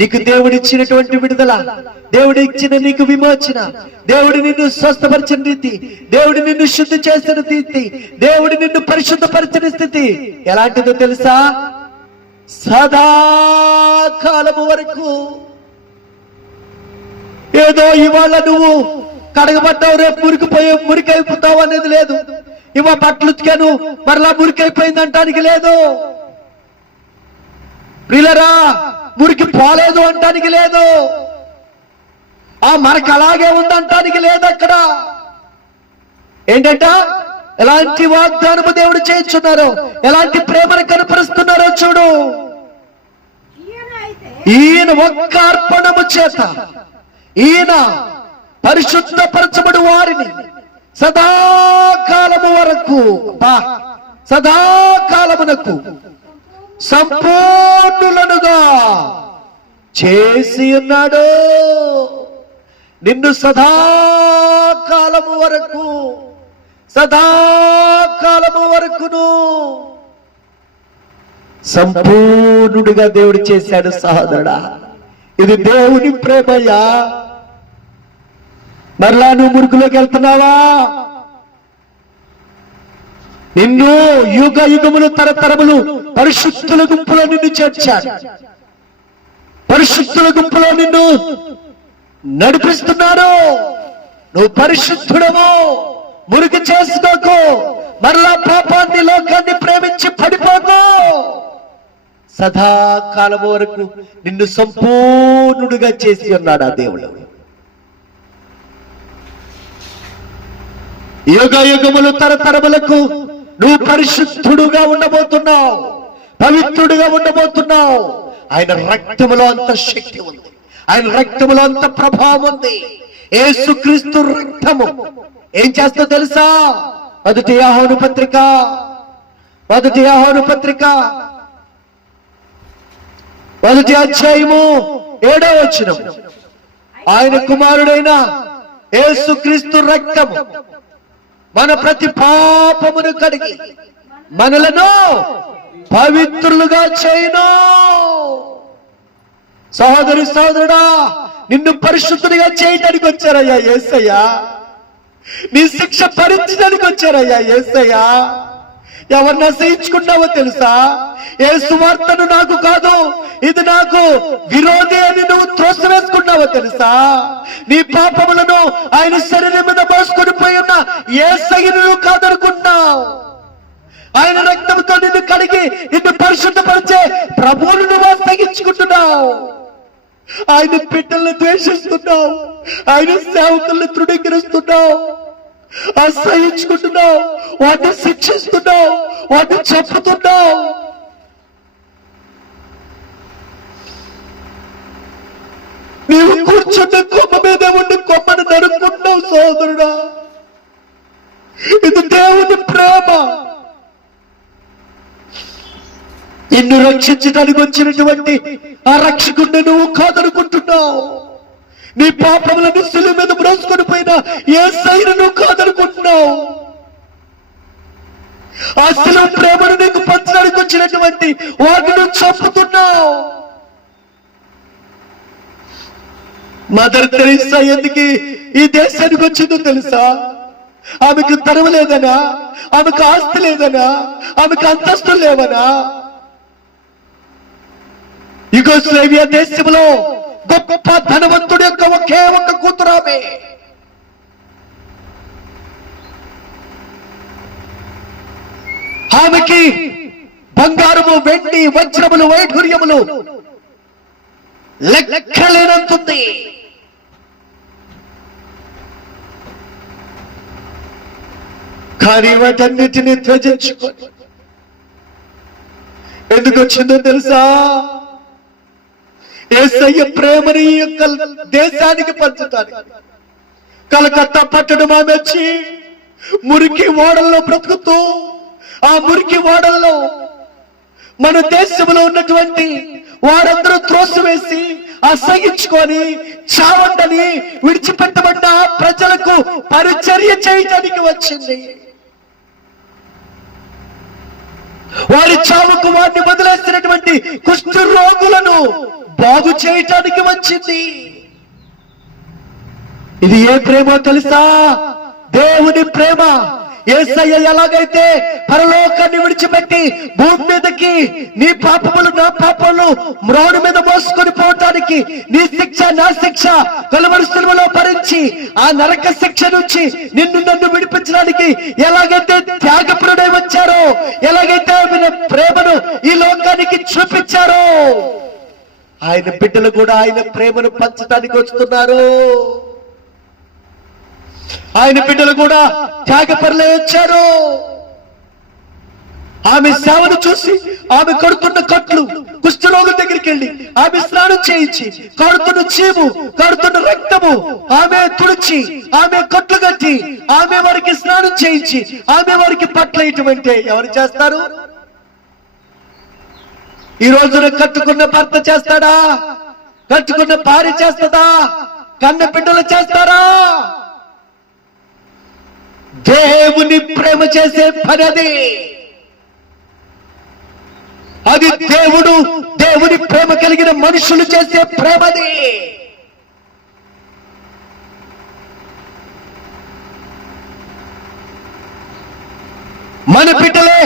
నీకు దేవుడిచ్చినటువంటి విడుదల, దేవుడు ఇచ్చిన నీకు విమోచన, దేవుడు నిన్ను స్వస్థపరిచిన రీతి, దేవుడు నిన్ను శుద్ధి చేసిన రీతి, దేవుడు నిన్ను పరిశుద్ధపరిచిన స్థితి ఎలాంటిదో తెలుసా? సదాకాలము వరకు. ఏదో ఇవాళ నువ్వు కడగబడ్డావు, రేపు మురికైపోతావు అనేది లేదు. ఇవా బట్టలు ఉతికాను మరలా మురికైపోయింది అంటానికి లేదు. ప్రియులరా, మురికి పోలేదు అంటానికి లేదు. ఆ మరక అలాగే ఉందంటానికి లేదు. అక్కడ ఏంటంట, ఎలాంటి వాగ్దానము దేవుడు చేయించున్నారో, ఎలాంటి ప్రేమను కనపరుస్తున్నారో చూడు. ఈయన ఒక్క అర్పణము చేత ఈయన పరిశుద్ధపరచబడు వారిని సదాకాలము వరకు సదాకాలమునకు సంపూర్ణులనుగా చేసి ఉన్నాడు. నిన్ను సదాకాలము వరకును సంపూర్ణుడిగా దేవుడు చేశాడు. సహోదరుడా, ఇది దేవుని ప్రేమయ్యా. మరలా నువ్వు మురుగులోకి వెళ్తున్నావా? నిన్ను యుగ యుగములు తరతరములు పరిశుద్ధుల గుంపులో నిన్ను చేర్చాడు. పరిశుద్ధుల గుంపులో నిన్ను నడిపిస్తున్నాడు. నువ్వు పరిశుద్ధుడము, మురికి చేసుకోకు, మరలా పాపాన్ని లోకాన్ని ప్రేమించి పడిపోకు. సదాకాలం వరకు నిన్ను సంపూర్ణుడిగా చేసి ఉన్నాడు ఆ దేవుడు. యుగ యుగములు తరతరములకు నువ్వు పరిశుద్ధుడుగా ఉండబోతున్నావు, పవిత్రుడుగా ఉండబోతున్నావు. ఆయన రక్తములో అంత శక్తి ఉంది, ఆయన రక్తములో అంత ప్రభావం ఉంది. యేసుక్రీస్తు రక్తము ఏం చేస్తో తెలుసా? మొదటి యోహాను పత్రిక 1వ అధ్యాయము 7వ వచనం, ఆయన కుమారుడైన యేసుక్రీస్తు రక్తము మన ప్రతి పాపమును కడిగి మనలను పవిత్రులుగా చేయును. సహోదరుడా, నిన్ను పరిశుద్ధుడిగా చేయడానికి వచ్చారయ్యా యేసయ్యా. నీ శిక్ష భరించడానికి వచ్చారయ్యా యేసయ్యా. ఎవరిని అసహించుకున్నావో తెలుసా? ఏ సువార్తను నాకు కాదు, ఇది నాకు విరోధి అని నువ్వు త్రోసివేసుకున్నావో తెలుసా? నీ పాపములను ఆయన శరీరం మీద మోసుకొని పోయి ఉన్న యేసయ్యను నువ్వు కాదనుకున్నావు. ఆయన రక్తంతో నిన్ను కడిగి నిన్ను పరిశుద్ధపరిచే ప్రభువును నువ్వు అసహించుకుంటున్నావు. ఆయన బిడ్డలను ద్వేషిస్తున్నావు, ఆయన సేవకులను తృణీకరిస్తున్నావు, అసహించుకుంటున్నావు, వాటిని శిక్షిస్తున్నావు, వాటిని చెప్పుతున్నావు. నీవు కూర్చున్న కొమ్మ మీద ఉండి కొమ్మను నరుక్కుంటావు సోదరుడా. ఇది దేవుని ప్రేమ. నిన్ను రక్షించడానికి వచ్చినటువంటి ఆ రక్షకుడిని నువ్వు కాదనుకుంటున్నావు. నీ పాపములను శిలువ మీద బ్రోసుకొని పోయిన యేసయ్యను నువ్వు కాదనుకుంటున్నావు. ఆ శిలువ ప్రేమను నీకు పంచడానికి వచ్చినటువంటి వాటిని నువ్వు చంపుతున్నావు. మదర్ తెరీసా ఎందుకు ఈ దేశానికి వచ్చిందో తెలుసా? ఆమెకు ధనం లేదనా, ఆమెకు ఆస్తి లేదనా, ఆమెకు అంతస్తు లేవనా? యుగోస్లావియా దేశంలో గొప్ప ధనవంతుడి యొక్క ఒకే ఒక్క కూతురు ఆమె. ఆమెకి బంగారము, వెండి, వజ్రములు, వైఢూర్యములు లెక్కలేనంతుంది. కానీ వాటన్నిటినీ త్యజించుకొని ఎందుకు వచ్చిందో తెలుసా? యేసయ్య ప్రేమని ఈ యొక్క దేశానికి పంచుతాను. కలకత్తా పట్టణం ఆమె వచ్చి మురికి ఓడల్లో బ్రతుకుతూ, ఆ మురికి ఓడల్లో మన దేశంలో ఉన్నటువంటి వారందరూ త్రోసివేసి అసహించుకొని చావండని విడిచిపెట్టబడ్డ ప్రజలకు పరిచర్య చేయడానికి వచ్చింది. వారి చావుకు వారిని వదిలేసినటువంటి కుష్ఠ రోగులను బాగు చేయటానికి వచ్చింది. ఇది ఏ ప్రేమో తెలుసా? దేవుని ప్రేమ. యేసయ్య ఎలాగైతే పరలోకాన్ని విడిచిపెట్టి భూమి మీదకి నీ పాపములు నా పాపములు మ్రోడు మీద మోసుకొని పోవటానికి, నీ శిక్ష నా శిక్ష కలువరి సిలువలో భరించి ఆ నరక శిక్ష నుంచి నిన్ను నన్ను విడిపించడానికి ఎలాగైతే త్యాగపరుడై వచ్చారో, ఎలాగైతే ఆయన ప్రేమను ఈ లోకానికి చూపించారో, ఆయన బిడ్డలు కూడా ఆయన ప్రేమను పంచడానికి వస్తున్నారు. ఆయన బిడ్డలు కూడా త్యాగపరులై వచ్చారు. ఆమె సేవను చూసి ఆమె కడుతున్న కట్లు, కుష్ఠరోగుల దగ్గరికి వెళ్ళి ఆమె స్నానం చేయించి, కడుతున్న చీము, కడుతున్న రక్తము ఆమె తుడిచి వచ్చి ఆమె కొట్లు కట్టి ఆమె వారికి స్నానం చేయించి ఆమె వారికి పట్ల ఇటువంటి ఎవరు చేస్తారు? ఈ రోజున కట్టుకున్న భర్త చేస్తాడా? కట్టుకున్న భార్య చేస్తుందా? కన్న బిడ్డలు చేస్తారా? దేవుని ప్రేమ చేసే పని అది దేవుని ప్రేమ కలిగిన మనుషులు చేసే ప్రేమది. మన బిడ్డలే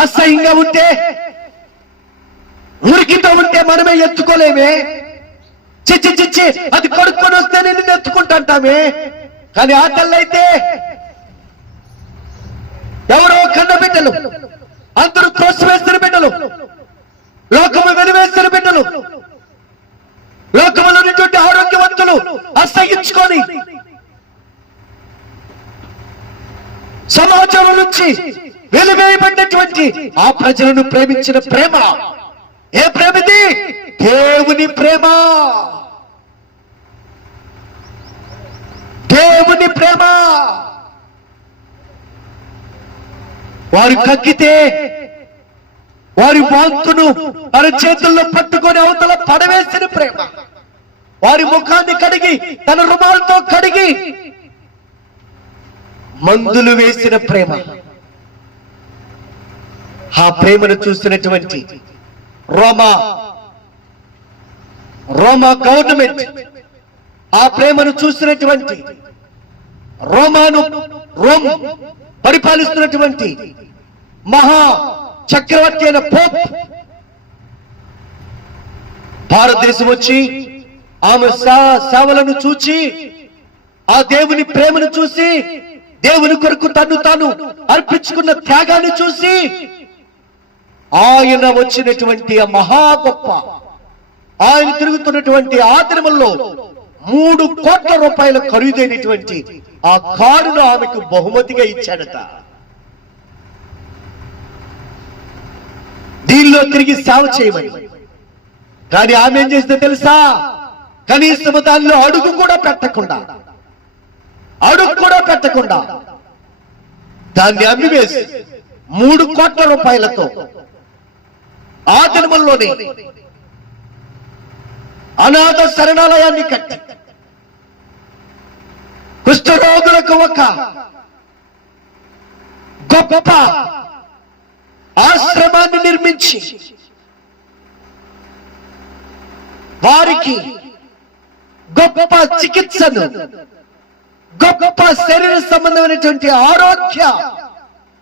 అసహ్యంగా ఉంటే, మురికితో ఉంటే మనమే ఎత్తుకోలేమే. చిచ్చి చిచ్చి అది కొడుకొని వస్తే నేను ఎత్తుకుంటాంటామే. కానీ ఆ తల్లైతే ఎవరో కన్న బిడ్డలు, అందరూ త్రోసివేసిన బిడ్డలు, లోకము వెలివేసిన బిడ్డలు, లోకములో ఉన్నటువంటి ఆరోగ్యవంతులు అసహించుకొని సమాజం నుంచి వెలివేయబడినటువంటి ఆ ప్రజలను ప్రేమించిన ప్రేమ ఏ ప్రేమది? దేవుని ప్రేమ. దేవుని ప్రేమ. వారు కక్కితే వారి వాంతును వారి చేతుల్లో పట్టుకొని అవతల పడవేసిన ప్రేమ. వారి ముఖాన్ని కడిగి తన రుమాలతో కడిగి మందులు వేసిన ప్రేమ. ఆ ప్రేమను చూసినటువంటి రోమా గవర్నమెంట్, ఆ ప్రేమను చూసినటువంటి రోమ్ పరిపాలిస్తున్నటువంటి మహా చక్రవర్తి అయిన పోప్ భారతదేశం వచ్చి ఆమె సేవలను చూచి, ఆ దేవుని ప్రేమను చూసి, దేవుని కొరకు తను తాను అర్పించుకున్న త్యాగాన్ని చూసి, ఆయన వచ్చినటువంటి ఆ మహా గొప్ప, ఆయన తిరుగుతున్నటువంటి ఆ దినముల్లో 3 కోట్ల రూపాయల ఖరీదైనటువంటి ఆ కారును ఆమెకు బహుమతిగా ఇచ్చాడట. దీనిలో తిరిగి సేవ చేయమని. కానీ ఆమె ఏం చేసిందో తెలుసా? కనీసం దానిలో అడుగు కూడా పెట్టకుండా దాన్ని అమ్మివేసి 3 కోట్ల రూపాయలతో ఆ దినముల్లోనే అనాథ శరణాలయాన్ని కట్టి, కుష్ఠరోగులకు ఒక గొప్ప ఆశ్రమాన్ని నిర్మించి వారికి గొప్ప చికిత్సను, గొప్ప శరీర సంబంధమైనటువంటి ఆరోగ్య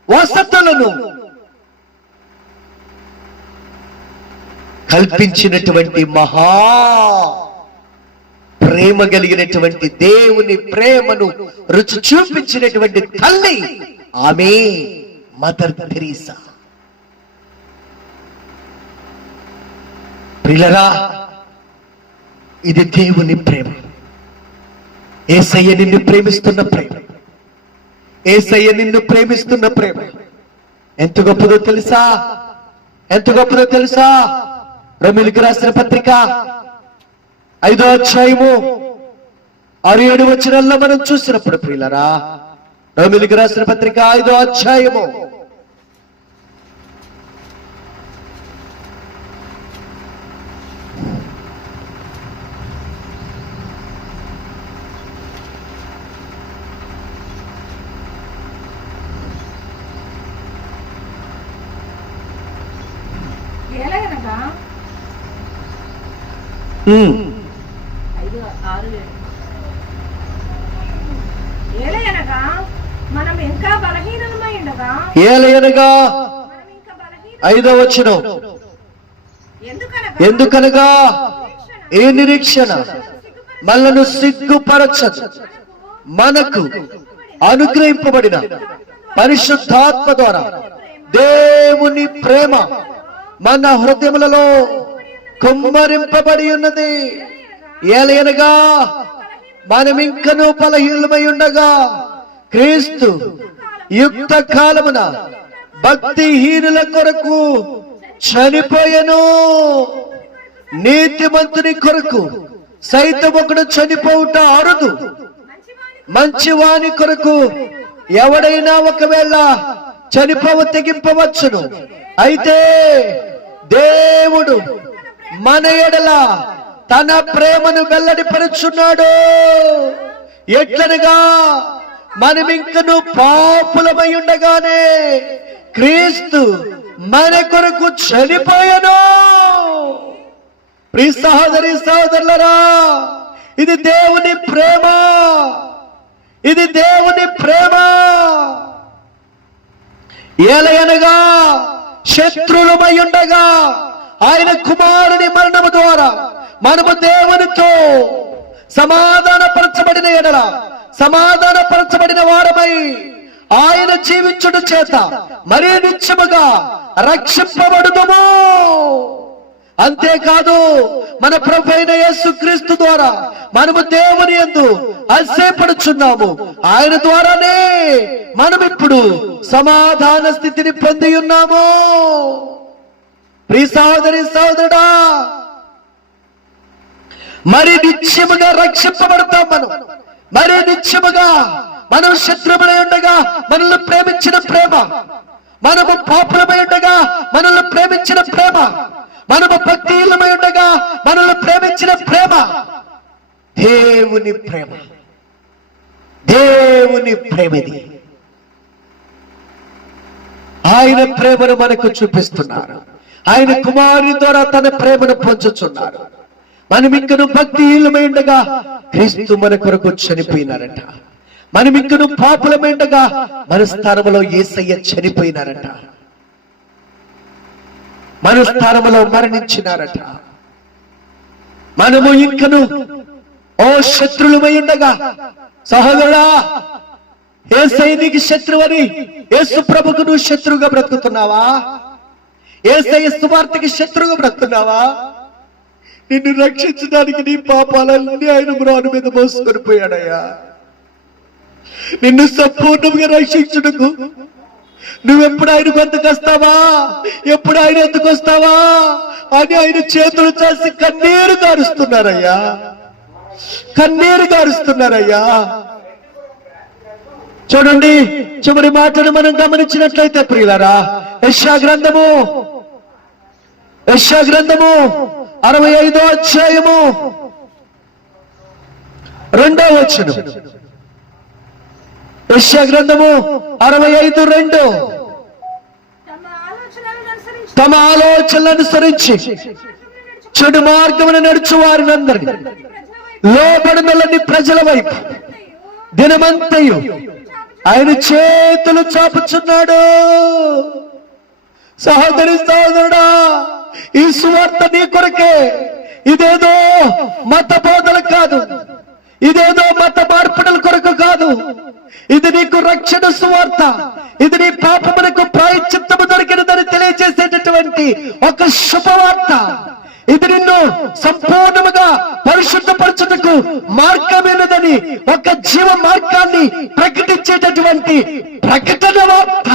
వసతులను కల్పించినటువంటి మహా ప్రేమ కలిగినటువంటి దేవుని ప్రేమను రుచి చూపించినటువంటి తల్లి ఆమె మదర్ తెరీసా. ప్రియులారా, ఇది దేవుని ప్రేమ. యేసయ్య నిన్ను ప్రేమిస్తున్న ప్రేమ. యేసయ్య నిన్ను ప్రేమిస్తున్న ప్రేమ ఎంత గొప్పదో తెలుసా? ఎంత గొప్పదో తెలుసా? రోమీయులకు రాసిన పత్రిక 5వ అధ్యాయము 6-7 వచనాల్లో మనం చూసినప్పుడు, ప్రియులారా, రోమీయులకు రాసిన పత్రిక 5వ అధ్యాయము ఏలయనగా 5వ వచనం, ఎందుకనగా ఏ నిరీక్షణ మనలను సిగ్గుపరచదు, మనకు అనుగ్రహింపబడిన పరిశుద్ధాత్మ ద్వారా దేవుని ప్రేమ మన హృదయములలో కుమ్మరింపబడి ఉన్నది. ఏలయనగా మనమింకనూ బలహీనమై ఉండగా క్రీస్తు యుక్త కాలమున భక్తిహీనుల కొరకు చనిపోయెను. నీతిమంతుని కొరకు సైతం ఒకడు చనిపోవుట అరుదు, మంచివాని కొరకు ఎవడైనా ఒకవేళ తెగింపవచ్చును. అయితే దేవుడు మన ఎడల తన ప్రేమను వెల్లడిపరుచున్నాడు. ఎట్లనగా మనమింకను పాపులమై ఉండగానే క్రీస్తు మన కొరకు చనిపోయెను. ప్రియ సహోదరి సహోదరులారా, ఇది దేవుని ప్రేమ, ఇది దేవుని ప్రేమ. ఏలయనగా శత్రులమై ఉండగా ఆయన కుమారుని మరణము ద్వారా మనము దేవునితో సమాధానపరచబడిన ఎడల సమాధానపరచబడిన వారమై ఆయన జీవించుట చేత మరీ నిత్యముగా రక్షింపబడుదుము. అంతేకాదు, మన ప్రభువైన యేసుక్రీస్తు ద్వారా మనము దేవుని యందు అతిశయపడుచున్నాము. ఆయన ద్వారానే మనం ఇప్పుడు సమాధాన స్థితిని పొంది ఉన్నాము. ప్రియ సహోదరి సహోదరుడా, మరి నిత్యముగా రక్షింపబడతాం. మరి నిత్యముగా మనం శత్రువులై ఉండగా మనల్ని ప్రేమించిన ప్రేమ, మనము పాపులమై ఉండగా మనల్ని ప్రేమించిన ప్రేమ, మనము భక్తిహీనమై ఉండగా మనల్ని ప్రేమించిన ప్రేమ దేవుని ప్రేమ. దేవుని ప్రేమది. ఆయన ప్రేమను మనకు చూపిస్తున్నారు. ఆయన కుమారుని ద్వారా తన ప్రేమను పంచుచున్నారు. మనం ఇంకను భక్తిహీనమై ఉండగా క్రీస్తు మన కొరకు చనిపోయినారట. మనం ఇంకను పాపులమై ఉండగా మన స్థానంలో యేసయ్య చనిపోయినారట. మన స్థానంలో మరణించినారట. మనము ఇంకను శత్రులమై ఉండగా, సహోదరుడా, యేసయ్య నీకు శత్రువని యేసు ప్రభుకు నువ్వు శత్రువుగా బ్రతుకుతున్నావా? యేసయ్య సువార్తకి శత్రువుగా బ్రతుకున్నావా? నిన్ను రక్షించడానికి నీ పాపాలన్నీ ఆయన మ్రాను మీద మోసుకొని పోయాడయ్యా. నిన్ను సంపూర్ణంగా రక్షించుటకు నువ్వెప్పుడు ఆయన వద్దకొస్తావా, ఎప్పుడు ఆయన ఎత్తుకొస్తావా అని ఆయన చేతులు చేసి కన్నీరు గారుస్తున్నారయ్యా, కన్నీరు గారుస్తున్నారయ్యా. చూడండి, చివరి మాటను మనం గమనించినట్లయితే ప్రియులారా, యెషయా గ్రంథము 65వ అధ్యాయము 2వ వచనం. యెషయా గ్రంథము 65:2. తమ ఆలోచనలను అనుసరించి చెడు మార్గమును నడుచు వారినందరినీ లోబడినలని ప్రజల వైపు దినమంతయు ఆయన చేతులు చాపుచున్నాడు. సహోదరి సహోదరుడా, ఈ సువార్త నీ కొరకే. ఇదేదో మత బోధన కాదు, ఇదేదో మత మార్పిడుల కొరకు కాదు. ఇది నీకు రక్షణ సువార్త. ఇది నీ పాపమునకు ప్రాయశ్చిత్తము దొరికినదని తెలియజేసేటటువంటి ఒక శుభవార్త. ఇది నిన్ను సంపూర్ణముగా పరిశుద్ధపరచుటకు మార్గమైనదని, ఒక జీవ మార్గాన్ని ప్రకటించేటటువంటి ప్రకటన వార్త.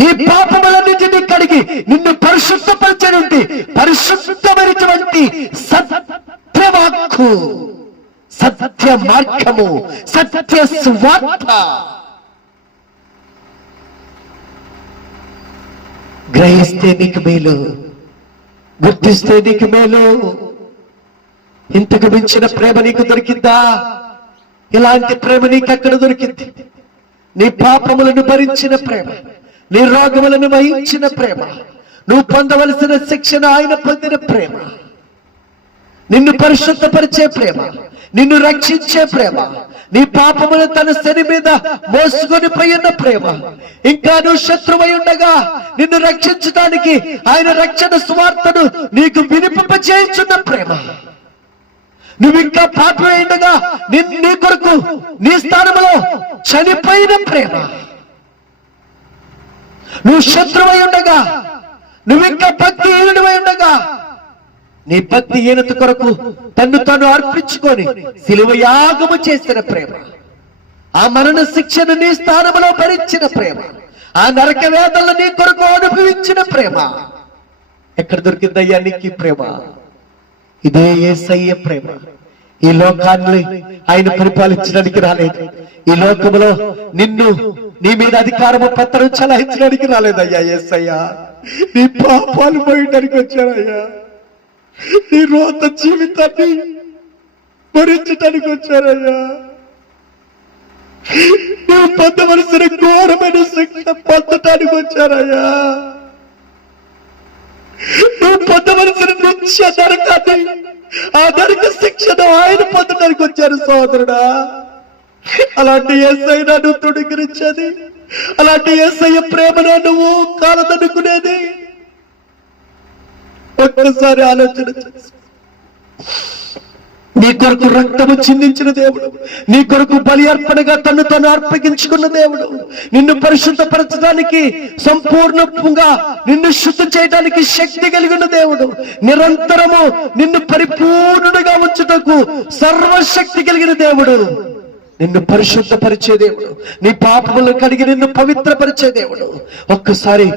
నీ పాపములన్నింటినీ కడిగి నిన్ను పరిశుద్ధపరచనుంటి పరిశుద్ధమైనటువంటి సత్యవాక్కు, సత్య మార్గము, సత్య సువార్త. గ్రహిస్తే నీకు మేలు, గుర్తిస్తే నీకు మేలు. ఇంతకు మించిన ప్రేమ నీకు దొరికిందా? ఇలాంటి ప్రేమ నీకు ఎక్కడ దొరికింది? నీ పాపములను భరించిన ప్రేమ, నీ రోగములను వహించిన ప్రేమ, నువ్వు పొందవలసిన శిక్షణ ఆయన పొందిన ప్రేమ, నిన్ను పరిశుద్ధపరిచే ప్రేమ, నిన్ను రక్షించే ప్రేమ, నీ పాపములను తన శని మీద మోసుకొని పోయిన ప్రేమ, ఇంకా నువ్వు శత్రువై ఉండగా నిన్ను రక్షించడానికి ఆయన రక్షణ సువార్తను నీకు వినిపింపచేయుచున్న ప్రేమ, నువ్వు ఇంకా పాపమై ఉండగా నీ కొరకు నీ స్థానంలో చనిపోయిన ప్రేమ, నువ్వు శత్రువై ఉండగా, నువ్వు ఇంకా భక్తిహీనుడై ఉండగా నీ భక్తిహీనత కొరకు తన్ను తాను అర్పించుకొని సిలువ యాగము చేసిన ప్రేమ, ఆ మరణ శిక్షను నీ స్థానంలో భరించిన ప్రేమ, ఆ నరక వేదనలు నీ కొరకు అనుభవించిన ప్రేమ ఎక్కడ దొరికిందయ్యా నీకు ప్రేమ? ఇదే యేసయ్య ప్రేమ, ఈ లోకాన్ని ఆయన పరిపాలించడానికి రాలేదు. ఈ లోకములో నిన్ను నీ మీద అధికారము పెత్తనం చలాయించడానికి రాలేదయ్యా యేసయ్యా. నీ పాపాలు పోయడానికి వచ్చారయ్యా. నీ రోత జీవితాన్ని భరించడానికి వచ్చారయ్యా. నువ్వు పొందవలసిన ఘోరమైన శిక్ష పొందటానికి వచ్చారయ్యా. నువ్వు పొందవలసిన నిత్య నరకాన్ని, ఆ నరక శిక్షను ఆయన పొందడానికి వచ్చారు సోదరుడా. అలాంటి యేసయ్య నువ్వు తృణీకరించేది, అలాంటి యేసయ్య ప్రేమను నువ్వు కాలదనుకునేది ఒక్కసారి ఆలోచన చేసి. నీ కొరకు రక్తము చిందించిన దేవుడు, నీ కొరకు బలి అర్పణగా తను అర్పగించుకున్న దేవుడు, నిన్ను పరిశుద్ధపరచడానికి, సంపూర్ణంగా నిన్ను శుద్ధి చేయడానికి శక్తి కలిగిన దేవుడు, నిరంతరము నిన్ను పరిపూర్ణుడిగా ఉంచుటకు సర్వశక్తి కలిగిన దేవుడు, నిన్ను పరిశుద్ధపరిచే దేవుడు, నీ పాపములను కడిగి నిన్ను పవిత్రపరిచే దేవుడు. ఒక్కసారి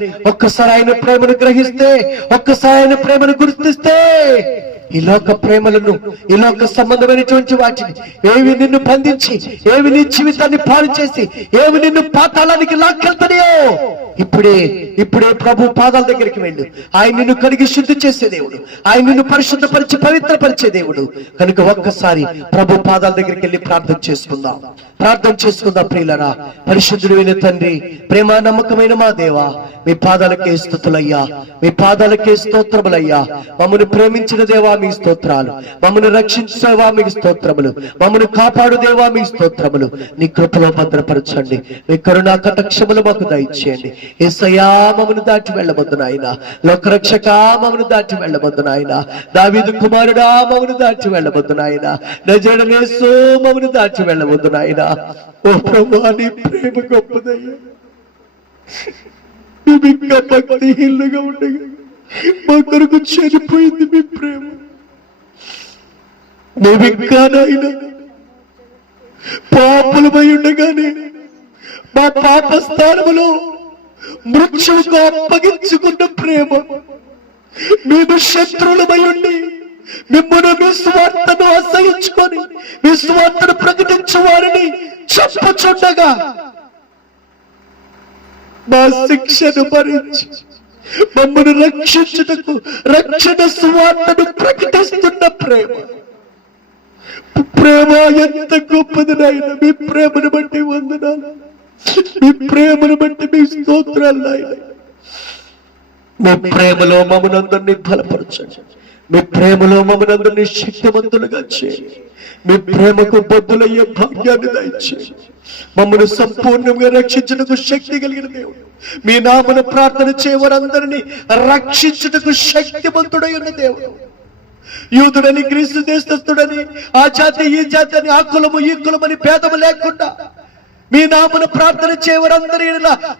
ఆయన ప్రేమను గ్రహిస్తే, ఒక్కసారి ఆయన ప్రేమను గుర్తిస్తే, ఈ లోక ప్రేమలను, ఈ లోక సంబంధమైనటువంటి వాటిని ఏవి నిన్ను బంధించి, ఏవి నీ జీవితాన్ని పాడు చేసి, ఏవి నిన్ను పాతాళానికి లాక్కెళ్తాయో ఇప్పుడే ప్రభు పాదాల దగ్గరికి వెళ్ళు. ఆయన నిన్ను కడిగి శుద్ధి చేసే దేవుడు, ఆయన నిన్ను పరిశుద్ధపరిచి పవిత్రపరిచే దేవుడు. కనుక ఒక్కసారి ప్రభు పాదాల దగ్గరికి వెళ్ళి ప్రార్థన చేసుకుందాం ప్రియులరా. పరిశుద్ధుడైన తండ్రి, ప్రేమ నమ్మకమైన మా దేవా, మీ పాదాలకే స్తుతులయ్యా, మీ పాదాలకే స్తోత్రములయ్యా. మమ్మల్ని ప్రేమించిన దేవా మీ స్తోత్రాలు, మమ్మల్ని రక్షించేవా మీ స్తోత్రములు, మమ్మల్ని కాపాడు దేవా మీ స్తోత్రములు. నీ కృపలో భద్రపరచండి, మీ కరుణా కటాక్షములు మాకు దయచేయండి. యేసయ్యా మమ్మల్ని దాటి వెళ్ళవద్దు నాయన, లోకరక్షక మమ్మల్ని దాటి వెళ్ళవద్దు నాయన, దావీదు కుమారుడా మమ్మల్ని దాటి వెళ్ళవద్దు నాయన, నజరేయుడైన యేసు మమ్మల్ని దాటి వెళ్ళవద్దు నాయన. ఓ ప్రభువా, నీ ప్రేమ గొప్పదయ్యా. ఇంకా భక్తిహీనులుగా ఉండగా మా కొరకు చనిపోయింది మీ ప్రేమ. మేమింకా నాయన పాపులమై ఉండగానే మా పాప స్థానములో మృత్యువుకు అప్పగించుకున్న ప్రేమ, మేము శత్రువులమై ఉండి మిమ్మల్ని మీ స్వార్థను అసహించుకొని మీ స్వార్థను ప్రకటించే వారిని చంపుచుండగా మా శిక్షను భరించి మమ్మల్ని రక్షించుటకు రక్షణ సువార్తను ప్రకటిస్తున్న ప్రేమ ఎంత గొప్పది నాయన. మీ ప్రేమను బట్టి వందనాలు, మీ ప్రేమను బట్టి మీ స్తోత్రాలు నాయన. మీ ప్రేమలో మమ్మల్ని అందరినీ బలపరచండి, మీ ప్రేమలో మమ్మల్ని అందరినీ శక్తివంతులుగా చేయండి, మీ ప్రేమకు బద్దులయ్యే భాగ్యాన్ని దయచేయండి. మమ్మల్ని సంపూర్ణంగా రక్షించుటకు శక్తి కలిగిన దేవుడు, మీ నామను ప్రార్థన చేయవారందరినీ రక్షించుటకు శక్తివంతుడై ఉన్న దేవుడు. యూదుడని, క్రీస్తు దేశస్థుడని, ఆ జాతి ఈ జాతి అని, ఆ కులము ఈ కులమని భేదము లేకుండా మీ నామను ప్రార్థన చేయవారందరి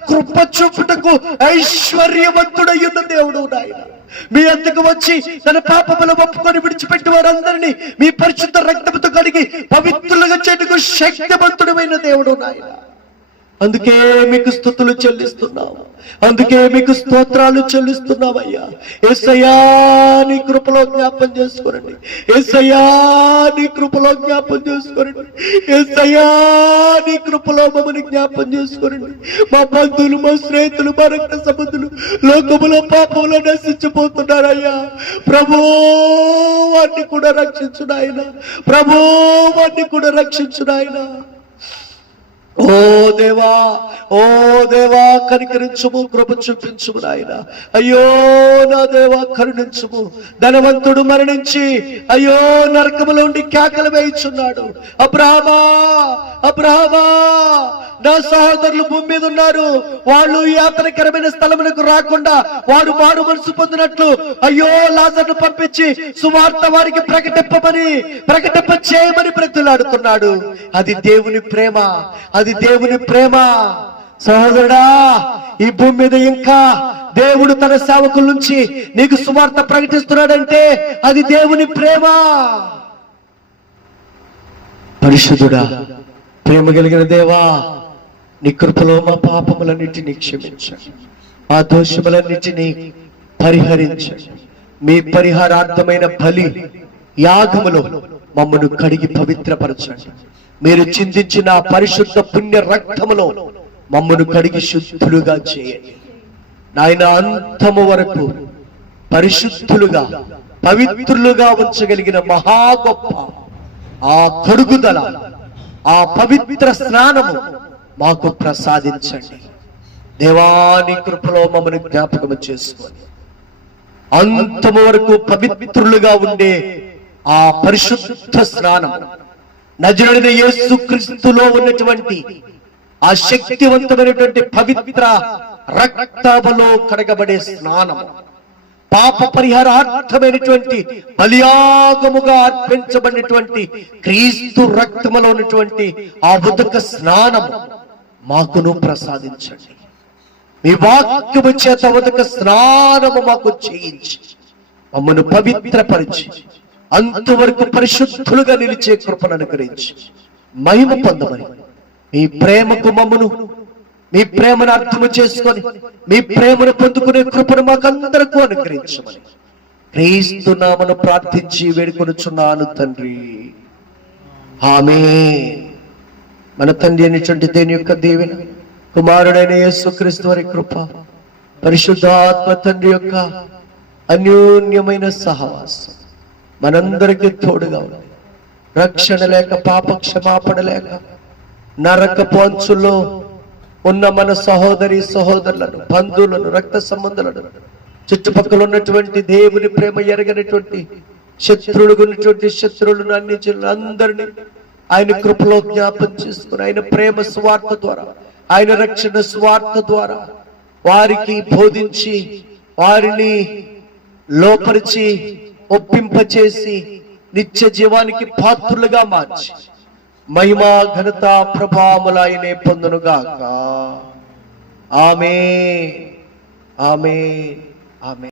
కృప చూపుటకు ఐశ్వర్యవంతుడై ఉన్న దేవుడు నాయన. మీ అంతకు వచ్చి తన పాపములు ఒప్పుకొని విడిచిపెట్టి వారందరినీ మీ పరిశుద్ధ రక్తముతో కడిగి పవిత్రులుగా చేయటకు శక్తివంతుడమైన దేవుడు నాయన. అందుకే మీకు స్తుతులు చెల్లిస్తున్నాము, అందుకే మీకు స్తోత్రాలు చెల్లిస్తున్నామయ్యా. యేసయ్యా నీ కృపలో జ్ఞాపం చేసుకోనండి, యేసయ్యా నీ కృపలో జ్ఞాపం చేసుకోనండి, యేసయ్యా నీ కృపలో మమ్మల్ని జ్ఞాపం చేసుకోనండి. మా బంధువులు, మా స్నేహితులు, మా రక్త సంబంధులు లోకములో పాపంలో నశించిపోతున్నారయ్యా. ప్రభు వారిని కూడా రక్షించు నాయన, ప్రభు వారిని కూడా రక్షించు నాయన. ఓ దేవా కనికరించుము, కృప చూపించుము నాయన. అయ్యో నా దేవా కరుణించుము. ధనవంతుడు మరణించి అయ్యో నరకములో ఉండి కేకలు వేయుచున్నాడు. అబ్రహామా నా సహోదరులు భూమి మీద ఉన్నారు, వాళ్ళు యాతనకరమైన స్థలములకు రాకుండా వాడు మారు మనసు పొందినట్లు అయ్యో లాజరును పంపించి సువార్త వారికి ప్రకటింప చేయమని బ్రతులాడుతున్నాడు. అది దేవుని ప్రేమ, అది దేవుని ప్రేమ. సహోదరుడా, ఈ భూమి మీద ఇంకా దేవుడు తన సేవకుల నుంచి నీకు సువార్త ప్రకటిస్తున్నాడంటే అది దేవుని ప్రేమ. పరిశుద్ధుడా, ప్రేమ కలిగిన దేవా, నీ కృపలో మా పాపములన్నిటినీ క్షమించండి, మా దోషములన్నిటినీ పరిహరించండి. మీ పరిహారార్థమైన బలి యాగములో మమ్మను కడిగి పవిత్రపరచండి. మీరు చిందించిన పరిశుద్ధ పుణ్య రక్తములో మమ్మను కడిగి శుద్ధులుగా చేయండి నాయన. అంతము వరకు పరిశుద్ధులుగా పవిత్రులుగా ఉంచగలిగిన మహా గొప్ప ఆ కడుగుదల, ఆ పవిత్ర స్నానము మాకు ప్రసాదించండి. దేవాని కృపలో మమ్మల్ని జ్ఞాపకం చేసుకొని అంతము వరకు పవిత్రులుగా ఉండే ఆ పరిశుద్ధ స్నానం, నజరుడైన యేసుక్రీస్తులో ఉన్నటువంటి ఆ శక్తివంతమైనటువంటి పవిత్ర రక్తములో కడగబడే స్నానం, పాప పరిహారార్థమైనటువంటి బలియాగముగా అర్పించబడినటువంటి క్రీస్తు రక్తములో ఉన్నటువంటి ఆ ఉదక స్నానము మాకును ప్రసాదించండి. మీ వాక్యము చేత ఉదక స్నానము మాకు చేయించి మమ్మను పవిత్రపరిచి అంతవరకు పరిశుద్ధులుగా నిలిచే కృపను అనుగ్రహించి మహిమ పొందమని, మీ ప్రేమకు మమ్మను, మీ ప్రేమను అర్థము చేసుకొని మీ ప్రేమను పొందుకునే కృపను మాకందరకు అనుగ్రహించమని క్రీస్తు నామమున ప్రార్థించి వేడుకొనుచున్నాను తండ్రి. ఆమేన్. మన తండ్రి అయినటువంటి దేవుని యొక్క దీవెన, కుమారుడైన యేసుక్రీస్తు వారి కృప, పరిశుద్ధాత్మ తండ్రి యొక్క అన్యోన్యమైన సహవాసం మనందరికీ తోడుగా ఉంది. రక్షణ లేక, పాప క్షమాపణ లేక నరకపు అంచుల్లో ఉన్న మన సహోదరి సహోదరులను, బంధువులను, రక్త సంబంధులను, చుట్టుపక్కల ఉన్నటువంటి దేవుని ప్రేమ ఎరగనటువంటి శత్రువులుగా ఉన్నటువంటి శత్రువులను, అన్ని అందరినీ ఆయన కృపలో జ్ఞాపం చేసుకుని ఆయన ప్రేమ స్వార్థ ద్వారా, ఆయన రక్షణ స్వార్థ ద్వారా వారికి బోధించి వారిని లోపరిచి ఒప్పింపచేసి నిత్య జీవానికి పాత్రులుగా మార్చి మహిమా ఘనత ప్రభావములైనే పొందునుగాక. ఆమేన్, ఆమేన్, ఆమేన్.